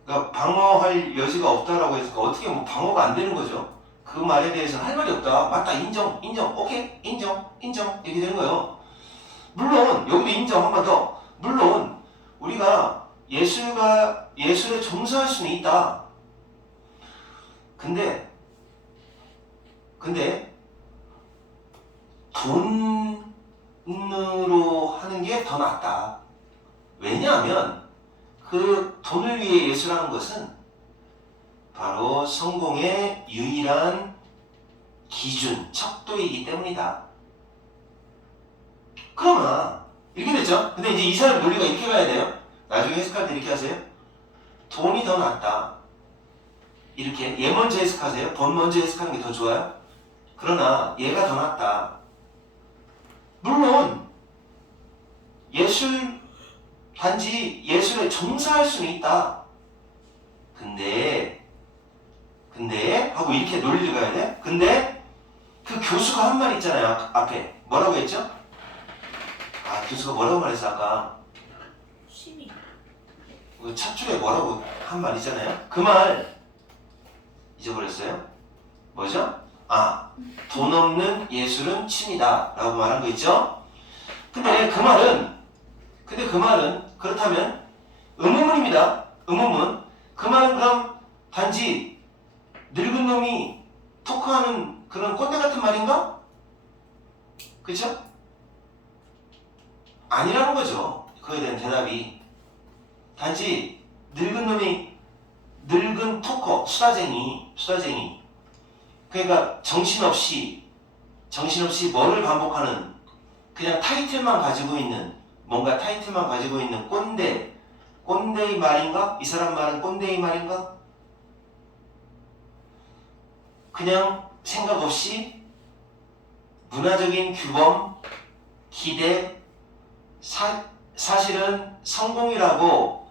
그러니까 방어할 여지가 없다라고 해서 어떻게 방어가 안 되는 거죠. 그 말에 대해서는 할 말이 없다. 맞다. 인정. 오케이. 인정. 이렇게 되는 거예요. 물론 여기도 인정 한 번 더. 물론 우리가 예술에 종사할 수는 있다. 근데 돈으로 하는 게 더 낫다. 왜냐하면 그 돈을 위해 예술하는 것은 바로 성공의 유일한 기준, 척도이기 때문이다. 그러나 이렇게 됐죠? 근데 이제 이 사람 논리가 이렇게 가야 돼요. 나중에 해석할 때 이렇게 하세요. 돈이 더 낫다. 이렇게 얘 먼저 해석하세요. 돈 먼저 해석하는 게 더 좋아요. 그러나 얘가 더 낫다. 물론 단지 예술에 종사할 수는 있다. 근데 하고 이렇게 논리를 가야 돼. 근데 그 교수가 한 말 있잖아요. 앞에 뭐라고 했죠? 교수가 뭐라고 말했어 아까? 취미. 그 찻줄에 뭐라고 한 말 있잖아요. 그 말 잊어버렸어요? 뭐죠? 돈 없는 예술은 취미다 라고 말한 거 있죠? 근데 그 말은 그렇다면 의문문입니다. 의문문. 그 말은 그럼 단지 늙은 놈이 토크하는 그런 꼰대 같은 말인가? 그쵸? 아니라는 거죠. 그거에 대한 대답이. 단지 늙은 토커, 수다쟁이. 그러니까 정신없이 뭐를 반복하는 그냥 타이틀만 가지고 있는 뭔가 타이틀만 가지고 있는 꼰대의 말인가? 이 사람 말은 꼰대의 말인가? 그냥 생각 없이 문화적인 규범, 기대, 사실은 성공이라고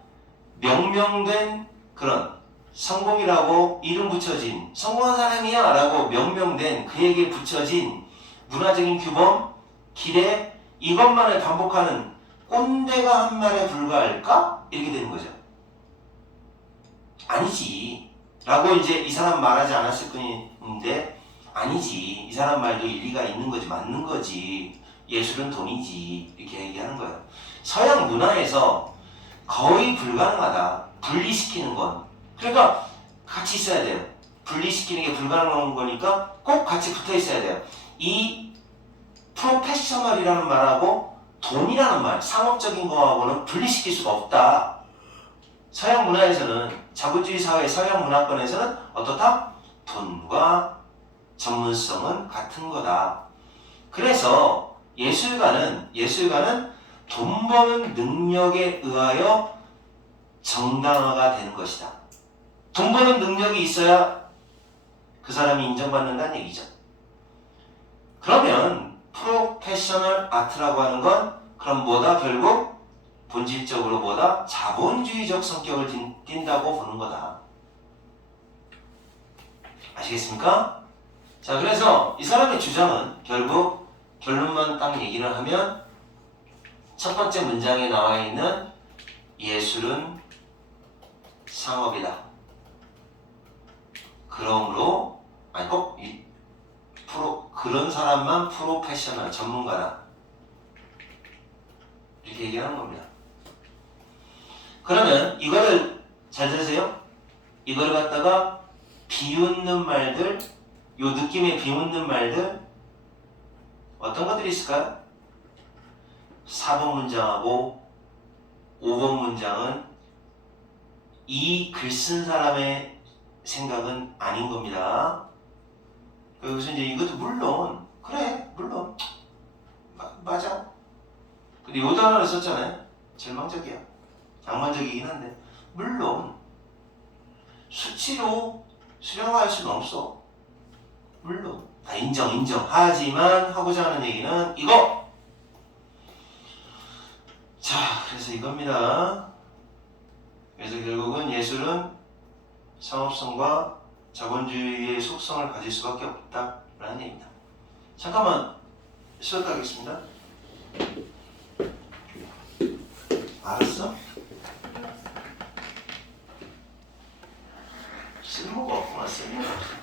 명명된 그런 성공이라고 이름 붙여진 성공한 사람이야 라고 명명된 그에게 붙여진 문화적인 규범, 기대 이것만을 반복하는 꼰대가 한 말에 불과할까? 이렇게 되는 거죠. 아니지 라고 이제 이 사람 말하지 않았을 뿐인데 아니지 이 사람 말도 일리가 있는 거지 맞는 거지 예술은 돈이지 이렇게 얘기하는 거예요. 서양 문화에서 거의 불가능하다 분리시키는 건 그러니까 같이 있어야 돼요. 분리시키는 게 불가능한 거니까 꼭 같이 붙어 있어야 돼요. 이 프로페셔널이라는 말하고 돈이라는 말 상업적인 거하고는 분리시킬 수가 없다. 서양 문화에서는 자본주의 사회 서양 문화권에서는 어떻다? 돈과 전문성은 같은 거다. 그래서 예술가는 돈 버는 능력에 의하여 정당화가 되는 것이다. 돈 버는 능력이 있어야 그 사람이 인정받는다는 얘기죠. 그러면 프로페셔널 아트라고 하는 건 그럼 뭐다? 결국 본질적으로 뭐다? 자본주의적 성격을 띈다고 보는 거다. 아시겠습니까? 자, 그래서 이 사람의 주장은 결국 결론만 딱 얘기를 하면 첫 번째 문장에 나와 있는 예술은 상업이다. 그러므로 아니 꼭 그런 사람만 프로페셔널 전문가다. 이렇게 얘기하는 겁니다. 그러면 이거를 잘 들으세요. 이걸 갖다가 비웃는 말들, 요 느낌의 비웃는 말들 어떤 것들이 있을까요? 4번 문장하고 5번 문장은 이 글 쓴 사람의 생각은 아닌 겁니다. 여기서 이제 이것도 물론 그래 물론 맞아. 근데 요 단어를 썼잖아요. 절망적이야. 낭만적이긴 한데 물론 수치로 수령할 수는 없어. 물론 다 인정 하지만 하고자 하는 얘기는 이거. 자, 그래서 이겁니다. 그래서 결국은 예술은 상업성과 자본주의의 속성을 가질 수밖에 없다라는 얘기입니다. 잠깐만 쉬었다 하겠습니다. 알았어? 쓸모가 없구나. 쓸모가 없어.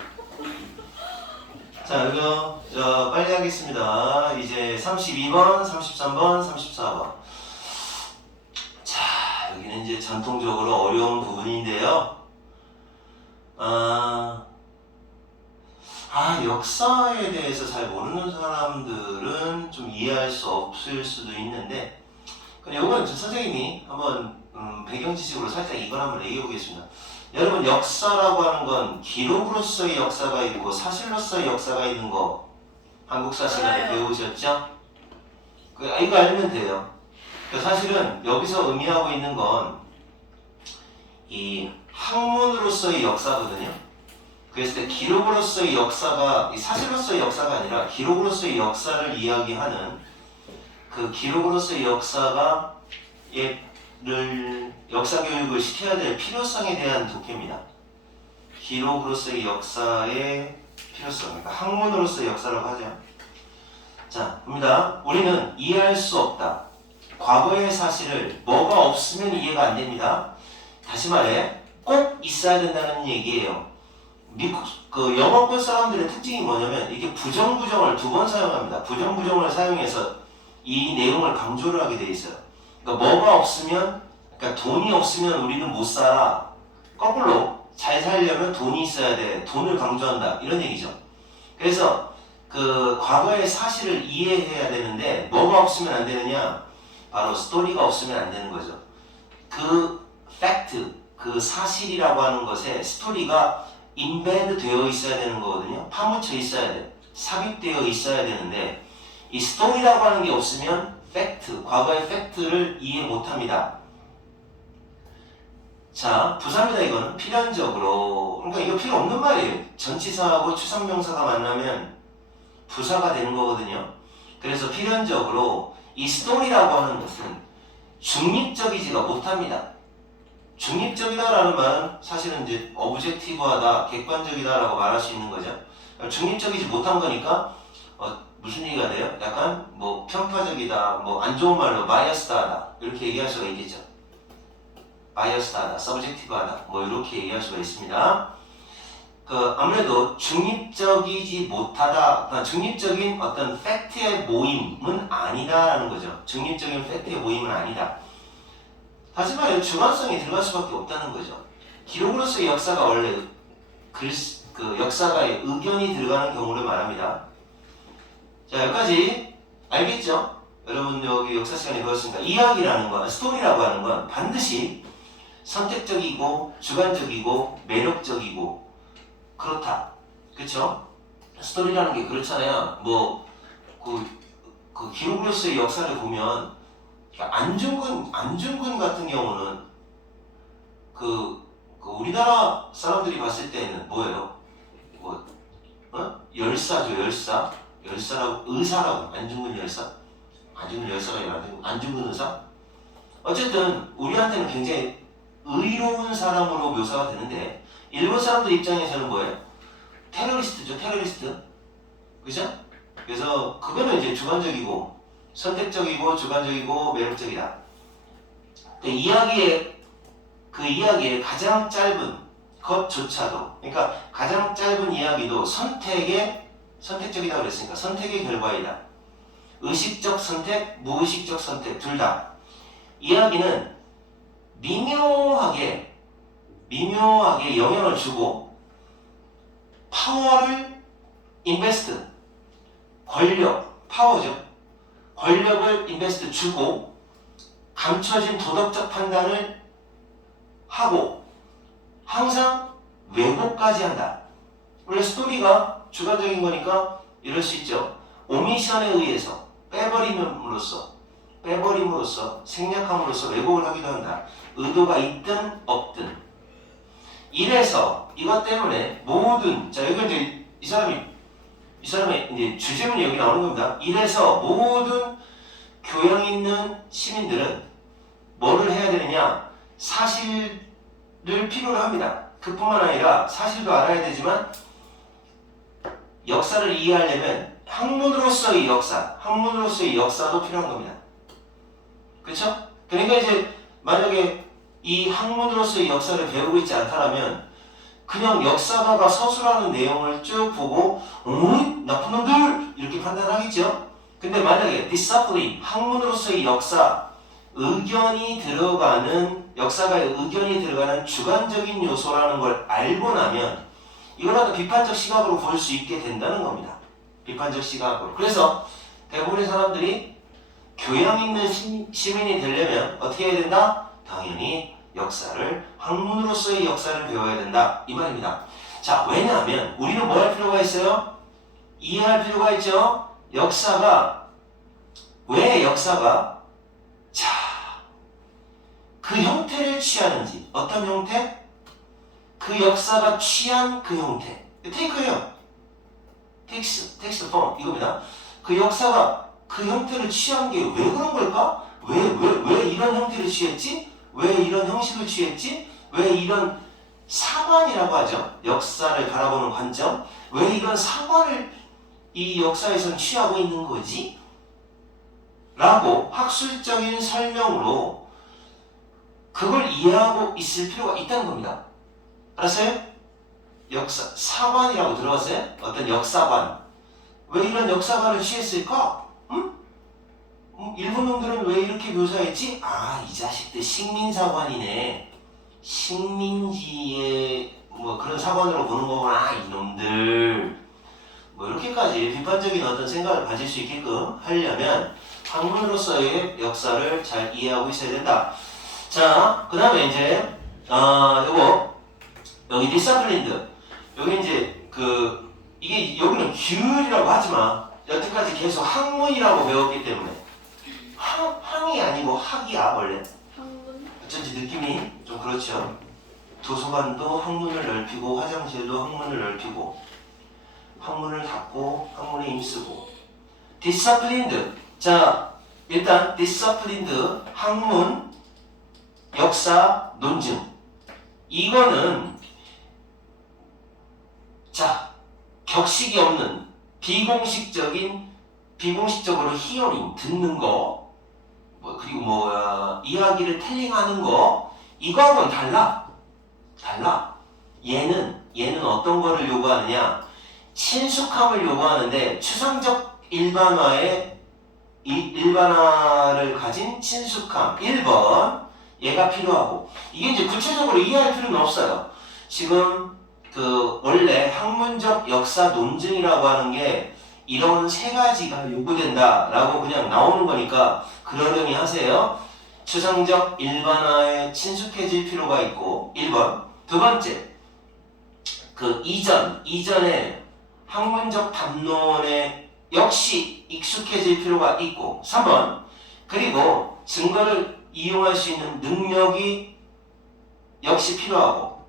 자, 이거 빨리 하겠습니다. 이제 32번, 33번, 34번. 자, 여기는 이제 전통적으로 어려운 부분인데요. 역사에 대해서 잘 모르는 사람들은 좀 이해할 수 없을 수도 있는데, 근데 이건 선생님이 한번 배경 지식으로 살짝 이걸 한번 얘기해 보겠습니다. 여러분, 역사라고 하는 건 기록으로서의 역사가 있고 사실로서의 역사가 있는 거 한국사 시간에 배우셨죠? 이거 알면 돼요. 사실은 여기서 의미하고 있는 건 이 학문으로서의 역사거든요. 그랬을 때 기록으로서의 역사가 사실로서의 역사가 아니라 기록으로서의 역사를 이야기하는 그 기록으로서의 역사가 역사 교육을 시켜야 될 필요성에 대한 독해입니다. 기록으로서의 역사의 필요성, 그러니까 학문으로서의 역사라고 하죠. 자, 봅니다. 우리는 이해할 수 없다. 과거의 사실을 뭐가 없으면 이해가 안 됩니다. 다시 말해, 꼭 있어야 된다는 얘기예요. 미국 영어권 사람들의 특징이 뭐냐면 이게 부정부정을 두 번 사용합니다. 부정부정을 사용해서 이 내용을 강조를 하게 돼 있어요. 그러니까 뭐가 없으면, 그러니까 돈이 없으면 우리는 못 살아. 거꾸로 잘 살려면 돈이 있어야 돼. 돈을 강조한다. 이런 얘기죠. 그래서 그 과거의 사실을 이해해야 되는데 뭐가 없으면 안 되느냐? 바로 스토리가 없으면 안 되는 거죠. 그 팩트, 그 사실이라고 하는 것에 스토리가 인베드 되어 있어야 되는 거거든요. 파묻혀 있어야 돼. 삽입되어 있어야 되는데 이 스토리라고 하는 게 없으면 팩트, 과거의 팩트를 이해 못합니다. 자, 부사입니다. 이건 필연적으로. 그러니까 이거 필요 없는 말이에요. 전치사하고 추상명사가 만나면 부사가 되는 거거든요. 그래서 필연적으로 이 스토리라고 하는 것은 중립적이지가 못합니다. 중립적이다라는 말은 사실은 이제 오브젝티브하다, 객관적이다라고 말할 수 있는 거죠. 중립적이지 못한 거니까 무슨 얘기가 돼요? 약간 뭐 편파적이다, 뭐 안 좋은 말로 바이어스하다 이렇게 얘기할 수가 있겠죠. 바이어스하다, 서브젝티브하다 뭐 이렇게 얘기할 수가 있습니다. 아무래도 중립적이지 못하다, 그러니까 중립적인 어떤 팩트의 모임은 아니다라는 거죠. 중립적인 팩트의 모임은 아니다. 다시 말해 주관성이 들어갈 수밖에 없다는 거죠. 기록으로서의 역사가 원래 역사가의 의견이 들어가는 경우를 말합니다. 자, 여기까지 알겠죠? 여러분 여기 역사 시간에 배웠으니까 이야기라는 건, 스토리라고 하는 건 반드시 선택적이고 주관적이고 매력적이고 그렇다. 그쵸? 스토리라는 게 그렇잖아요. 뭐 그 기록으로서의 역사를 보면 안중근 같은 경우는 우리나라 사람들이 봤을 때는 뭐예요? 열사죠, 열사. 열사라고, 의사라고, 안중근 열사가 아니라 안중근 의사? 어쨌든, 우리한테는 굉장히 의로운 사람으로 묘사가 되는데, 일본 사람들 입장에서는 뭐예요? 테러리스트죠, 테러리스트. 그죠? 그래서, 그거는 이제 주관적이고, 선택적이고, 주관적이고, 매력적이다. 그 이야기의 가장 짧은 것조차도, 그러니까 가장 짧은 이야기도 선택적이다 그랬으니까 선택의 결과이다. 의식적 선택, 무의식적 선택 둘 다. 이야기는 미묘하게 영향을 주고 파워를 인베스트, 권력, 파워죠. 권력을 인베스트 주고 감춰진 도덕적 판단을 하고 항상 왜곡까지 한다. 원래 스토리가 주관적인 거니까 이럴 수 있죠. 오미션에 의해서 빼버림으로써 생략함으로써 왜곡을 하기도 한다. 의도가 있든 없든. 이래서 이것 때문에 모든, 자 여기 이제 이 사람의 이제 주제문이 여기 나오는 겁니다. 이래서 모든 교양 있는 시민들은 뭐를 해야 되느냐? 사실을 필요로 합니다. 그뿐만 아니라 사실도 알아야 되지만 역사를 이해하려면 학문으로서의 역사도 필요한 겁니다. 그렇죠? 그러니까 이제 만약에 이 학문으로서의 역사를 배우고 있지 않다면 그냥 역사가가 서술하는 내용을 쭉 보고 나쁜 놈들 이렇게 판단하겠죠? 근데 만약에 discipline, 학문으로서의 역사가의 의견이 들어가는 주관적인 요소라는 걸 알고 나면 이거라도 비판적 시각으로 볼 수 있게 된다는 겁니다. 비판적 시각으로. 그래서 대부분의 사람들이 교양 있는 시민이 되려면 어떻게 해야 된다? 당연히 학문으로서의 역사를 배워야 된다. 이 말입니다. 자, 왜냐하면 우리는 뭐 할 필요가 있어요? 이해할 필요가 있죠? 왜 역사가 그 형태를 취하는지, 어떤 형태? 그 역사가 취한 그 형태. 테이크예요. 텍스트 폼 이겁니다. 그 역사가 그 형태를 취한 게 왜 그런 걸까? 왜 이런 형태를 취했지? 왜 이런 형식을 취했지? 왜 이런 사관이라고 하죠? 역사를 바라보는 관점. 왜 이런 사관을 이 역사에선 취하고 있는 거지? 라고 학술적인 설명으로 그걸 이해하고 있을 필요가 있다는 겁니다. 알았어요? 사관이라고 들어봤어요? 어떤 역사관. 왜 이런 역사관을 취했을까? 응? 일본 놈들은 왜 이렇게 묘사했지? 이 자식들 식민사관이네. 식민지의 뭐 그런 사관으로 보는 거구나, 이놈들. 뭐 이렇게까지 비판적인 어떤 생각을 가질 수 있게끔 하려면 학문으로서의 역사를 잘 이해하고 있어야 된다. 자, 그 다음에 이제 여기 디서플린드. 여기 이제 이게 여기는 규율이라고 하지만 여태까지 계속 학문이라고 배웠기 때문에 항이 아니고 학이야 원래. 학문. 어쩐지 느낌이 좀 그렇죠. 도서관도 학문을 넓히고 화장실도 학문을 넓히고 학문을 닫고 학문에 힘쓰고. 디서플린드. 자, 일단 디서플린드 학문, 역사, 논증. 이거는 자 격식이 없는 비공식적으로 히어링 듣는 거 그리고 이야기를 텔링하는 거 이거하고는 달라. 얘는 어떤 거를 요구하느냐? 친숙함을 요구하는데 추상적 일반화를 가진 친숙함 1번 얘가 필요하고 이게 이제 구체적으로 이해할 필요는 없어요. 지금 원래 학문적 역사 논증이라고 하는 게 이런 세 가지가 요구된다라고 그냥 나오는 거니까 그러려니 하세요. 추상적 일반화에 친숙해질 필요가 있고 1번. 두 번째 이전에 학문적 담론에 역시 익숙해질 필요가 있고 3번. 그리고 증거를 이용할 수 있는 능력이 역시 필요하고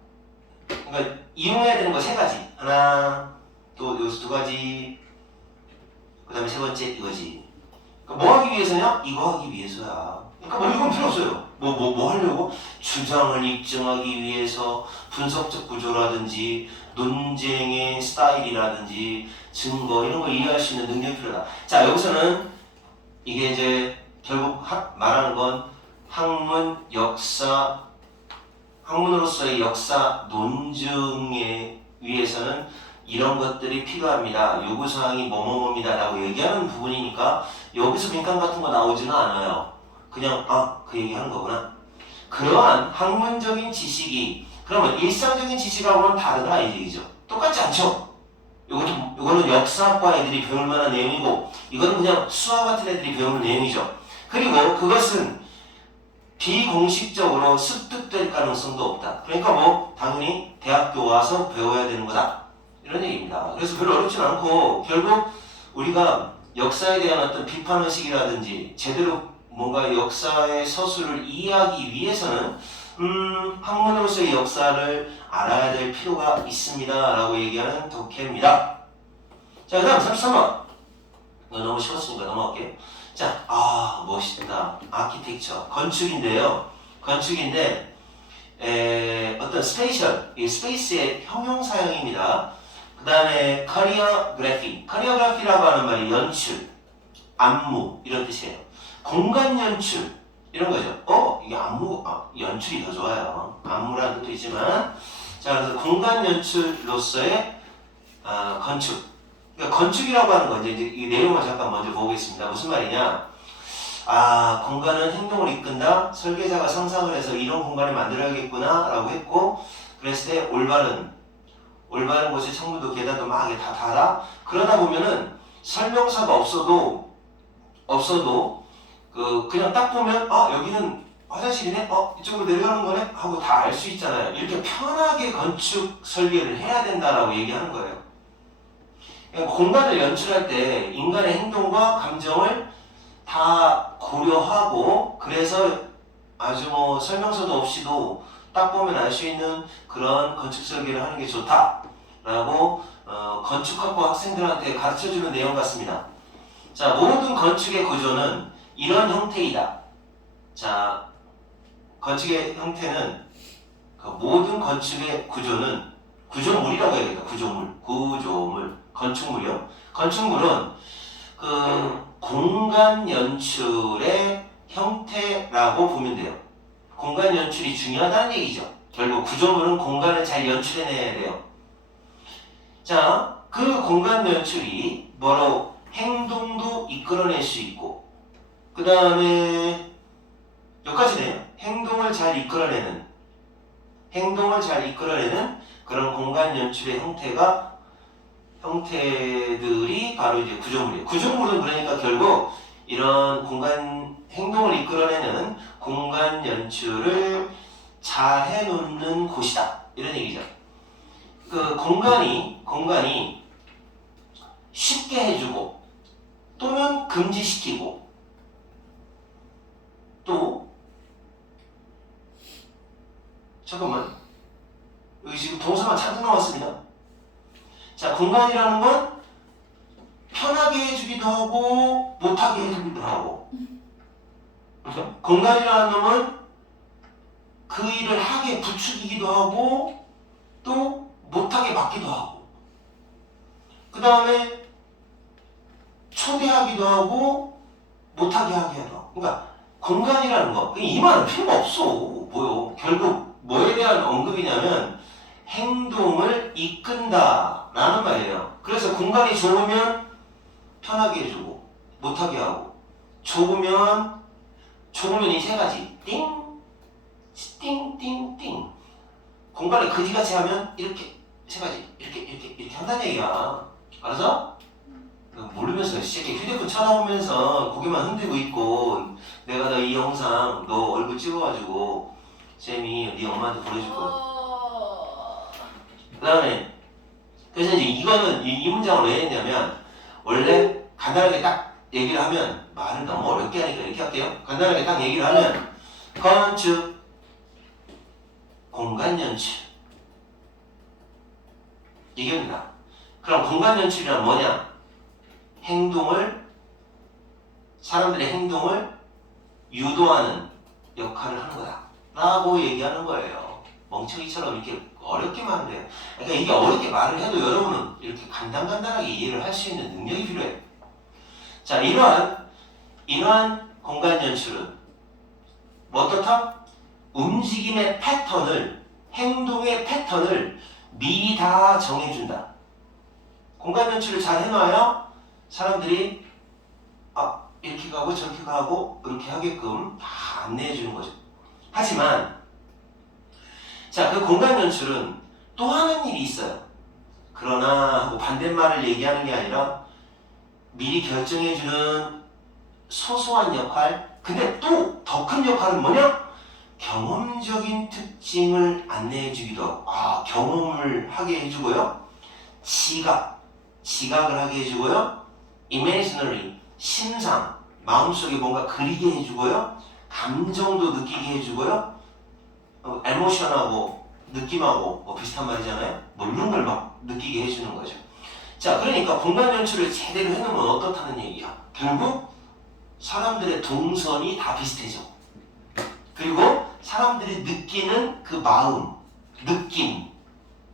그러니까 이용해야 되는 거 세 가지. 하나, 또 여기서 두 가지. 그 다음에 세 번째 이거지. 그러니까 뭐 하기 위해서냐? 이거 하기 위해서야. 그러니까 이건 필요 없어요. 뭐 하려고? 주장을 입증하기 위해서 분석적 구조라든지 논쟁의 스타일이라든지 증거 이런 걸 이해할 수 있는 능력이 필요하다. 자, 여기서는 이게 이제 결국 말하는 건 학문으로서의 역사 논증에 위해서는 이런 것들이 필요합니다. 요구사항이 뭐뭐뭐입니다 라고 얘기하는 부분이니까 여기서 빈칸 같은 거 나오지는 않아요. 그냥 그 얘기하는 거구나. 그러한 학문적인 지식이 그러면 일상적인 지식하고는 다르다 이 얘기죠. 똑같지 않죠? 요거는 역사학과 애들이 배울 만한 내용이고 이거는 그냥 수학 같은 애들이 배우는 내용이죠. 그리고 그것은 비공식적으로 습득될 가능성도 없다. 그러니까 당연히 대학교 와서 배워야 되는 거다. 이런 얘기입니다. 그래서 별로 어렵진 않고 결국 우리가 역사에 대한 어떤 비판의식이라든지 제대로 뭔가 역사의 서술을 이해하기 위해서는 학문으로서의 역사를 알아야 될 필요가 있습니다. 라고 얘기하는 독해입니다. 자, 그 다음 33번. 이거 너무 쉬웠으니까 넘어갈게요. 자, 멋있다. 아키텍처. 건축인데요. 건축인데, 어떤 스페이스의 형용사형입니다. 그 다음에 커리어그래피. 커리어그래피라고 하는 말이 연출, 안무, 이런 뜻이에요. 공간 연출, 이런 거죠. 이게 연출이 더 좋아요. 안무라는 뜻도 있지만. 자, 그래서 공간 연출로서의 건축. 그러니까 건축이라고 하는 건 이제 이 내용을 잠깐 먼저 보겠습니다. 무슨 말이냐? 공간은 행동을 이끈다. 설계자가 상상을 해서 이런 공간을 만들어야겠구나 라고 했고 그랬을 때 올바른 곳에 창문도 계단도 막 다 달아. 그러다 보면은 설명서가 없어도 그냥 딱 보면 여기는 화장실이네? 이쪽으로 내려가는 거네? 하고 다 알 수 있잖아요. 이렇게 편하게 건축 설계를 해야 된다라고 얘기하는 거예요. 그러니까 공간을 연출할 때 인간의 행동과 감정을 다 고려하고 그래서 아주 설명서도 없이도 딱 보면 알 수 있는 그런 건축 설계를 하는 게 좋다라고 건축학과 학생들한테 가르쳐주는 내용 같습니다. 자, 모든 건축의 구조는 이런 형태이다. 자, 건축의 형태는 모든 건축의 구조는 구조물이라고 해야겠다. 구조물. 건축물이요. 건축물은 공간 연출의 형태라고 보면 돼요. 공간 연출이 중요하다는 얘기죠. 결국 구조물은 공간을 잘 연출해내야 돼요. 자, 그 공간 연출이 뭐로 행동도 이끌어낼 수 있고 그 다음에 여기까지네요. 행동을 잘 이끌어내는 그런 공간 연출의 형태들이 바로 이제 구조물이에요. 구조물은 그러니까 결국 이런 행동을 이끌어내는 공간 연출을 잘 해놓는 곳이다. 이런 얘기죠. 공간이 쉽게 해주고 또는 금지시키고 또 잠깐만 여기 지금 동사가 잔뜩 나왔습니다. 자, 공간이라는 건 편하게 해주기도 하고 못하게 해주기도 하고 그렇죠? 공간이라는 놈은 그 일을 하게 부추기기도 하고 또 못하게 막기도 하고 그 다음에 초대하기도 하고 못하게 하기도 하고 그러니까 공간이라는 거 이 말은 필요가 없어. 뭐요? 결국 뭐에 대한 언급이냐면 행동을 이끈다 라는 말이에요. 그래서 공간이 좁으면 편하게 해주고 못하게 하고 좁으면 이 세 가지 띵띵띵띵 공간을 그지같이 하면 이렇게 세 가지 이렇게 한다는 얘기야. 알았어? 모르면서 이렇게 휴대폰 쳐다보면서 고개만 흔들고 있고 내가 너 이 영상 너 얼굴 찍어가지고 쌤이 네 엄마한테 보내줄 거야. 그 다음에 그래서 이제 이거는 이 문장을 왜 했냐면 원래 간단하게 딱 얘기를 하면 말을 너무 어렵게 하니까 이렇게 할게요. 간단하게 딱 얘기를 하면 건축, 공간 연출 이겁니다. 그럼 공간 연출이란 뭐냐? 사람들의 행동을 유도하는 역할을 하는 거다 라고 얘기하는 거예요. 멍청이처럼 이렇게 어렵게 말을 해요. 그러니까 이게 어렵게 말을 해도 여러분은 이렇게 간단하게 이해를 할 수 있는 능력이 필요해요. 자, 이러한 공간 연출은 뭐 어떻다? 움직임의 패턴을, 행동의 패턴을 미리 다 정해준다. 공간 연출을 잘 해놔야 사람들이 이렇게 가고 저렇게 가고 이렇게 하게끔 다 안내해주는 거죠. 하지만 자, 그 공간 연출은 또 하는 일이 있어요. 그러나 하고 반대말을 얘기하는 게 아니라 미리 결정해주는 소소한 역할, 근데 또 더 큰 역할은 뭐냐? 경험적인 특징을 안내해주기도 하고 경험을 하게 해주고요. 지각을 하게 해주고요. imaginary, 심상, 마음속에 뭔가 그리게 해주고요. 감정도 느끼게 해주고요. 에모션하고 느낌하고 뭐 비슷한 말이잖아요. 뭐 이런 걸 막 느끼게 해주는 거죠. 자, 그러니까 공간 연출을 제대로 해놓으면 어떻다는 얘기야. 결국 사람들의 동선이 다 비슷해져. 그리고 사람들이 느끼는 그 마음, 느낌,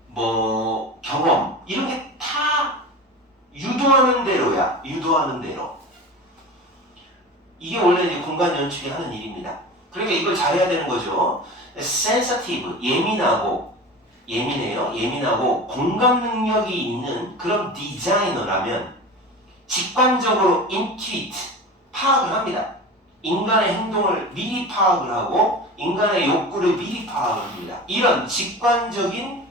뭐 경험 이런 게 다 유도하는 대로야. 유도하는 대로. 이게 원래 이제 공간 연출이 하는 일입니다. 그러니까 이걸 잘해야 되는 거죠. sensitive, 예민하고 공감 능력이 있는 그런 디자이너라면 직관적으로 intuit, 파악을 합니다. 인간의 행동을 미리 파악을 하고 인간의 욕구를 미리 파악을 합니다. 이런 직관적인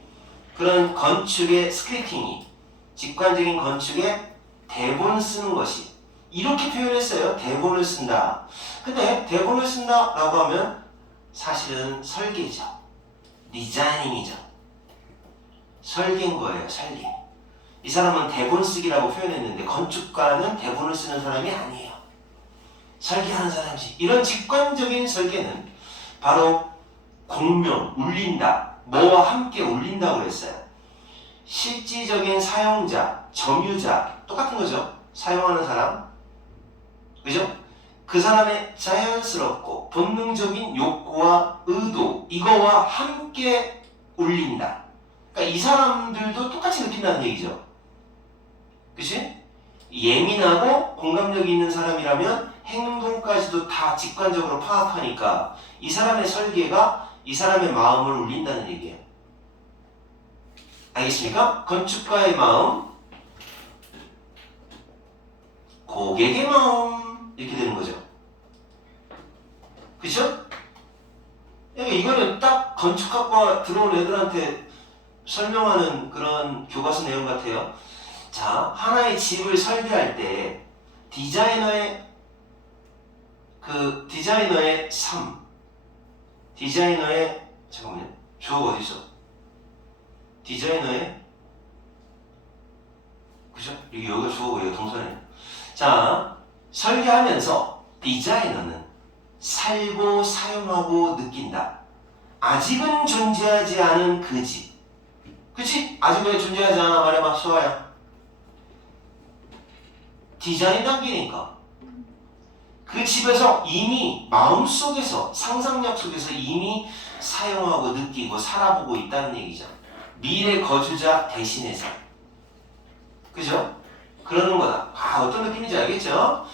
그런 건축의 스크립팅이 직관적인 건축에 대본을 쓰는 것이 이렇게 표현했어요. 대본을 쓴다. 근데 대본을 쓴다라고 하면 사실은 설계죠. 디자이닝이죠. 설계인 거예요. 설계. 이 사람은 대본 쓰기라고 표현했는데 건축가는 대본을 쓰는 사람이 아니에요. 설계하는 사람이지. 이런 직관적인 설계는 바로 공명, 울린다. 뭐와 함께 울린다고 그랬어요. 실질적인 사용자, 점유자 똑같은 거죠. 사용하는 사람. 그죠? 그 사람의 자연스럽고 본능적인 욕구와 의도 이거와 함께 울린다. 그러니까 이 사람들도 똑같이 느낀다는 얘기죠. 그치? 예민하고 공감력이 있는 사람이라면 행동까지도 다 직관적으로 파악하니까 이 사람의 설계가 이 사람의 마음을 울린다는 얘기예요. 알겠습니까? 건축가의 마음, 고객의 마음 이렇게 되는 거죠. 그쵸? 그러니까 이거는 딱 건축학과 들어온 애들한테 설명하는 그런 교과서 내용 같아요. 자, 하나의 집을 설계할 때 디자이너의 삶, 디자이너의 잠깐만요. 주어가 어디 있어? 디자이너의 그죠? 여기가 주어고 여기가 동사네요. 자, 설계하면서 디자이너는 살고 사용하고 느낀다. 아직은 존재하지 않은 그 집. 그치? 아직 왜 존재하지 않아? 말해봐, 수아야. 디자인 단계니까. 그 집에서 이미 마음속에서 상상력 속에서 이미 사용하고 느끼고 살아보고 있다는 얘기죠. 미래 거주자 대신해서. 그죠? 그러는 거다. 어떤 느낌인지 알겠죠?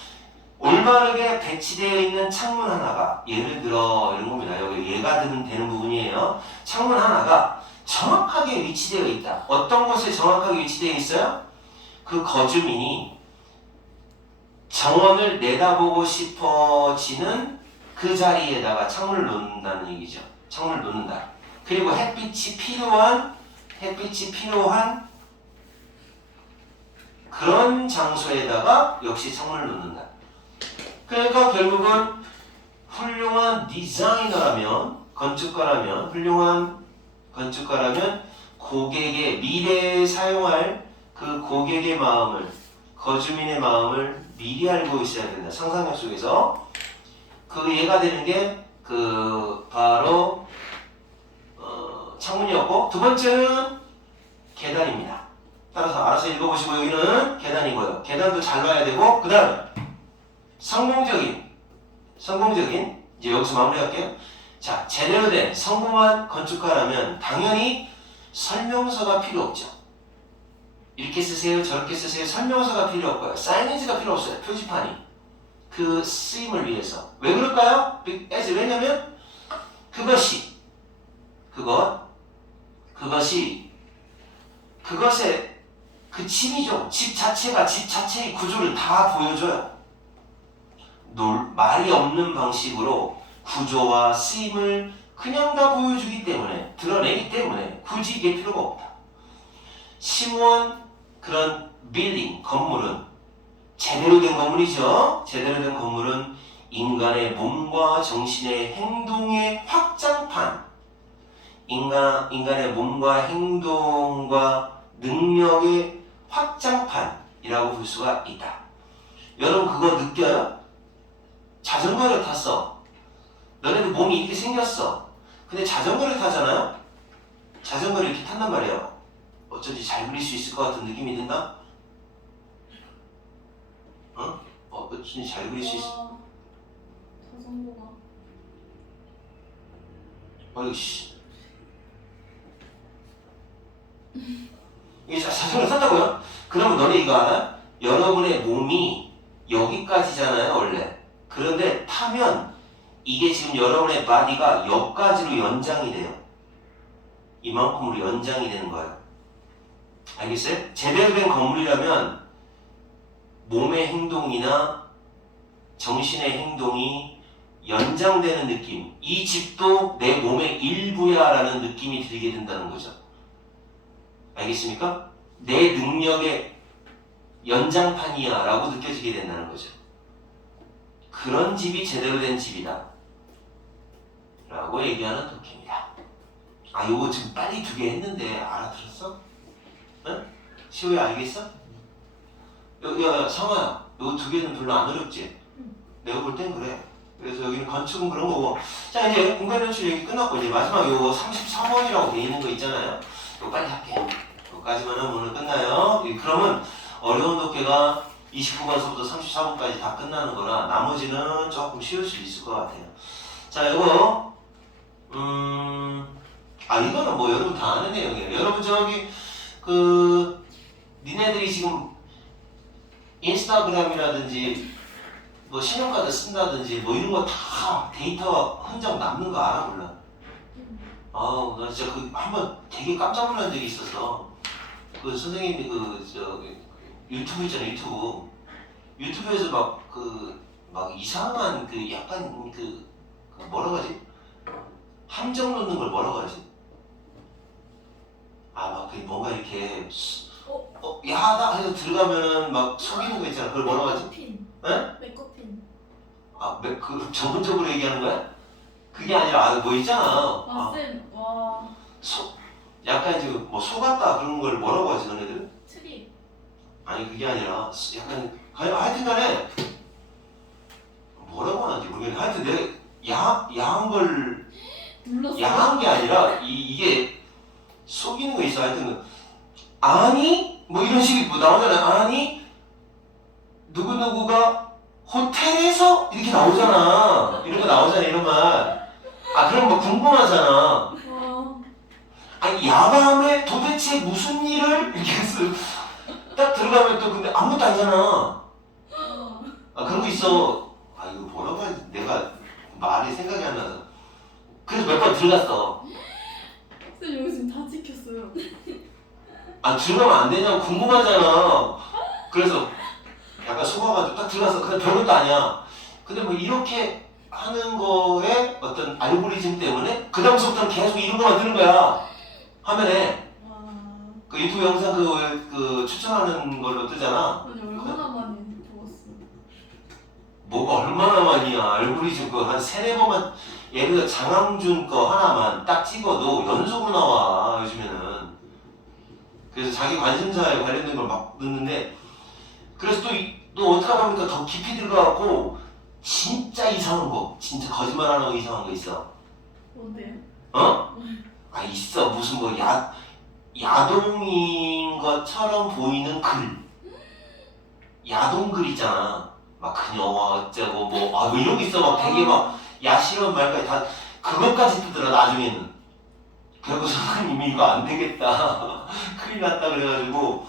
올바르게 배치되어 있는 창문 하나가, 예를 들어 이런 겁니다. 여기 예가 되는 부분이에요. 창문 하나가 정확하게 위치되어 있다. 어떤 곳에 정확하게 위치되어 있어요? 그 거주민이 정원을 내다보고 싶어지는 그 자리에다가 창문을 놓는다는 얘기죠. 창문을 놓는다. 그리고 햇빛이 필요한 그런 장소에다가 역시 창문을 놓는다. 그러니까 결국은 훌륭한 디자이너라면, 훌륭한 건축가라면 고객의 미래에 사용할 그 고객의 마음을, 거주민의 마음을 미리 알고 있어야 된다. 상상력 속에서. 그 예가 되는 게 바로 창문이었고, 두 번째는 계단입니다. 따라서 알아서 읽어보시고, 여기는 계단이고요. 계단도 잘 놔야 되고, 그 다음에 성공적인 이제 여기서 마무리할게요. 자, 제대로 된 성공한 건축가라면 당연히 설명서가 필요 없죠. 이렇게 쓰세요, 저렇게 쓰세요. 설명서가 필요 없고요. 사이니지가 필요 없어요. 표지판이. 그 쓰임을 위해서. 왜 그럴까요? 왜냐면 그것의 그 집이죠. 집 자체의 구조를 다 보여줘요. 말이 없는 방식으로 구조와 쓰임을 그냥 다 보여주기 때문에, 드러내기 때문에 굳이 이게 필요가 없다. 심오한 그런 빌딩, 건물은 제대로 된 건물이죠. 제대로 된 건물은 인간의 몸과 정신의 행동의 확장판, 인간의 몸과 행동과 능력의 확장판이라고 볼 수가 있다. 여러분 그거 느껴요? 자전거를 탔어. 너네들 몸이 이렇게 생겼어. 근데 자전거를 타잖아요? 자전거를 이렇게 탄단 말이에요. 어쩐지 잘 그릴 수 있을 것 같은 느낌이 든다? 어쩐지 잘 그릴 수 있어. 자전거가. 어이씨. 이게 자전거 탔다고요? 그러면 너네 이거 알아? 여러분의 몸이 여기까지잖아요, 원래. 그런데 타면 이게 지금 여러분의 바디가 여기까지로 연장이 돼요. 이만큼으로 연장이 되는 거예요. 알겠어요? 제대로 된 건물이라면 몸의 행동이나 정신의 행동이 연장되는 느낌, 이 집도 내 몸의 일부야 라는 느낌이 들게 된다는 거죠. 알겠습니까? 내 능력의 연장판이야 라고 느껴지게 된다는 거죠. 그런 집이 제대로 된 집이다 라고 얘기하는 독해입니다. 요거 지금 빨리 2개 했는데 알아들었어? 응? 시호야 알겠어? 야 성아야, 요 2개는 별로 안 어렵지? 내가 볼 땐 그래. 그래서 여기는 건축은 그런 거고. 자, 이제 공간 연출 얘기 끝났고, 이제 마지막 요거 33번이라고 돼 있는 거 있잖아요. 이거 빨리 할게요. 여기까지만 하면 오늘 끝나요. 그러면 어려운 독해가 29번서부터 34번까지 다 끝나는 거라 나머지는 조금 쉬울 수 있을 것 같아요. 자, 이거 이거는 뭐 여러분 다 아는 내용이에요. 여러분 저기 니네들이 지금 인스타그램이라든지 뭐 신용카드 쓴다든지 뭐 이런 거 다 데이터 흔적 남는 거 알아 몰라? 나 진짜 한번 되게 깜짝 놀란 적이 있어서 선생님이 유튜브 있잖아요, 유튜브에서 막 이상한 약간 뭐라고 하지? 함정 넣는 걸 뭐라고 하지? 뭔가 이렇게 야하다 해서 들어가면은 막 속이는 거 있잖아. 그걸 뭐라고 하지? 메커핀. 네? 메커핀. 전문적으로 얘기하는 거야? 그게 아니라 뭐 있잖아. 쌤, 와. 약간 지금 뭐 속았다 그런 걸 뭐라고 하지 너네들? 트릭. 아니 그게 아니라 약간 하여튼간에 뭐라고 하는지 모르겠는데 하여튼 내가 야한 걸 눌렀어. 야한 게 아니라 이게 속이는 거 있어. 하여튼 아니 뭐 이런 식이 뭐 나오잖아요. 아니 누구누구가 호텔에서 이렇게 나오잖아. 이런 거 나오잖아, 이런 말. 아, 그럼 뭐 궁금하잖아. 와. 아니, 야밤에 도대체 무슨 일을 이렇게 해서 딱 들어가면 또 근데 아무것도 아니잖아. 아, 그런 거 있어. 아, 이거 뭐라고 해야지. 내가 말이 생각이 안 나서. 그래서 몇 번 들어갔어. 쌤 여기 지금 다 찍혔어요. 아, 들어가면 안 되냐고 궁금하잖아. 그래서 약간 속아가지고 딱 들어가서 그냥 별것도 아니야. 근데 뭐 이렇게 하는 거에 어떤 알고리즘 때문에 그 다음부터는 계속 이런 거만 뜨는 거야. 화면에. 와. 그 유튜브 영상 그 추천하는 걸로 뜨잖아. 아니 얼마나 많이 보았어. 뭐가 얼마나 많이야. 알고리즘 그거 한 세네 번만, 예를 들어 장항준 거 하나만 딱 찍어도 연속으로 나와, 요즘에는. 그래서 자기 관심사에 관련된 걸 막 넣는데, 그래서 또 어떡하다 보니까 더 깊이 들어가고, 진짜 이상한 거, 진짜 거짓말 안 하고 이상한 거 있어. 뭔데요? 어? 아, 있어. 무슨 뭐 야동인 것처럼 보이는 글. 야동글 있잖아. 막 그녀와 어쩌고 뭐 이런 게 있어. 막 되게 막 야시러운 말까지 다 그것까지 뜨더라 나중에는. 그리고 선생님이 이거 안 되겠다. 큰일 났다 그래가지고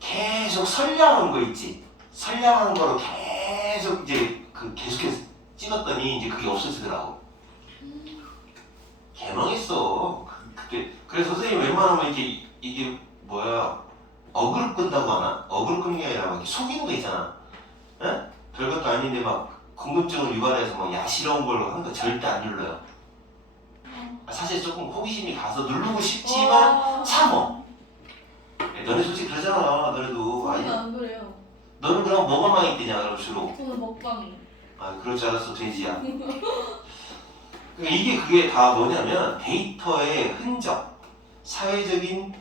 계속 선량한 거 있지. 선량한 거로 계속 이제 계속해서 찍었더니 이제 그게 없어지더라고. 개망했어. 그때 그래서 선생님 웬만하면 이게 뭐야 어그로 끈다고 하나? 어그로 끄는 게 아니라 막 속이는 거 있잖아. 에? 별것도 아닌데 막 궁금증을 유발해서 막 야시러운 걸로 하는 거 절대 안 눌러요. 사실 조금 호기심이 가서 누르고 싶지만 참어. 너네 솔직히 그러잖아. 너네도. 아니, 저는 안 그래요. 너는 그럼 뭐가 많이 뜨냐 그럼 주로? 저는 먹방이요. 아, 그럴 줄 알았어, 돼지야. 그러니까 그게 다 뭐냐면 데이터의 흔적, 사회적인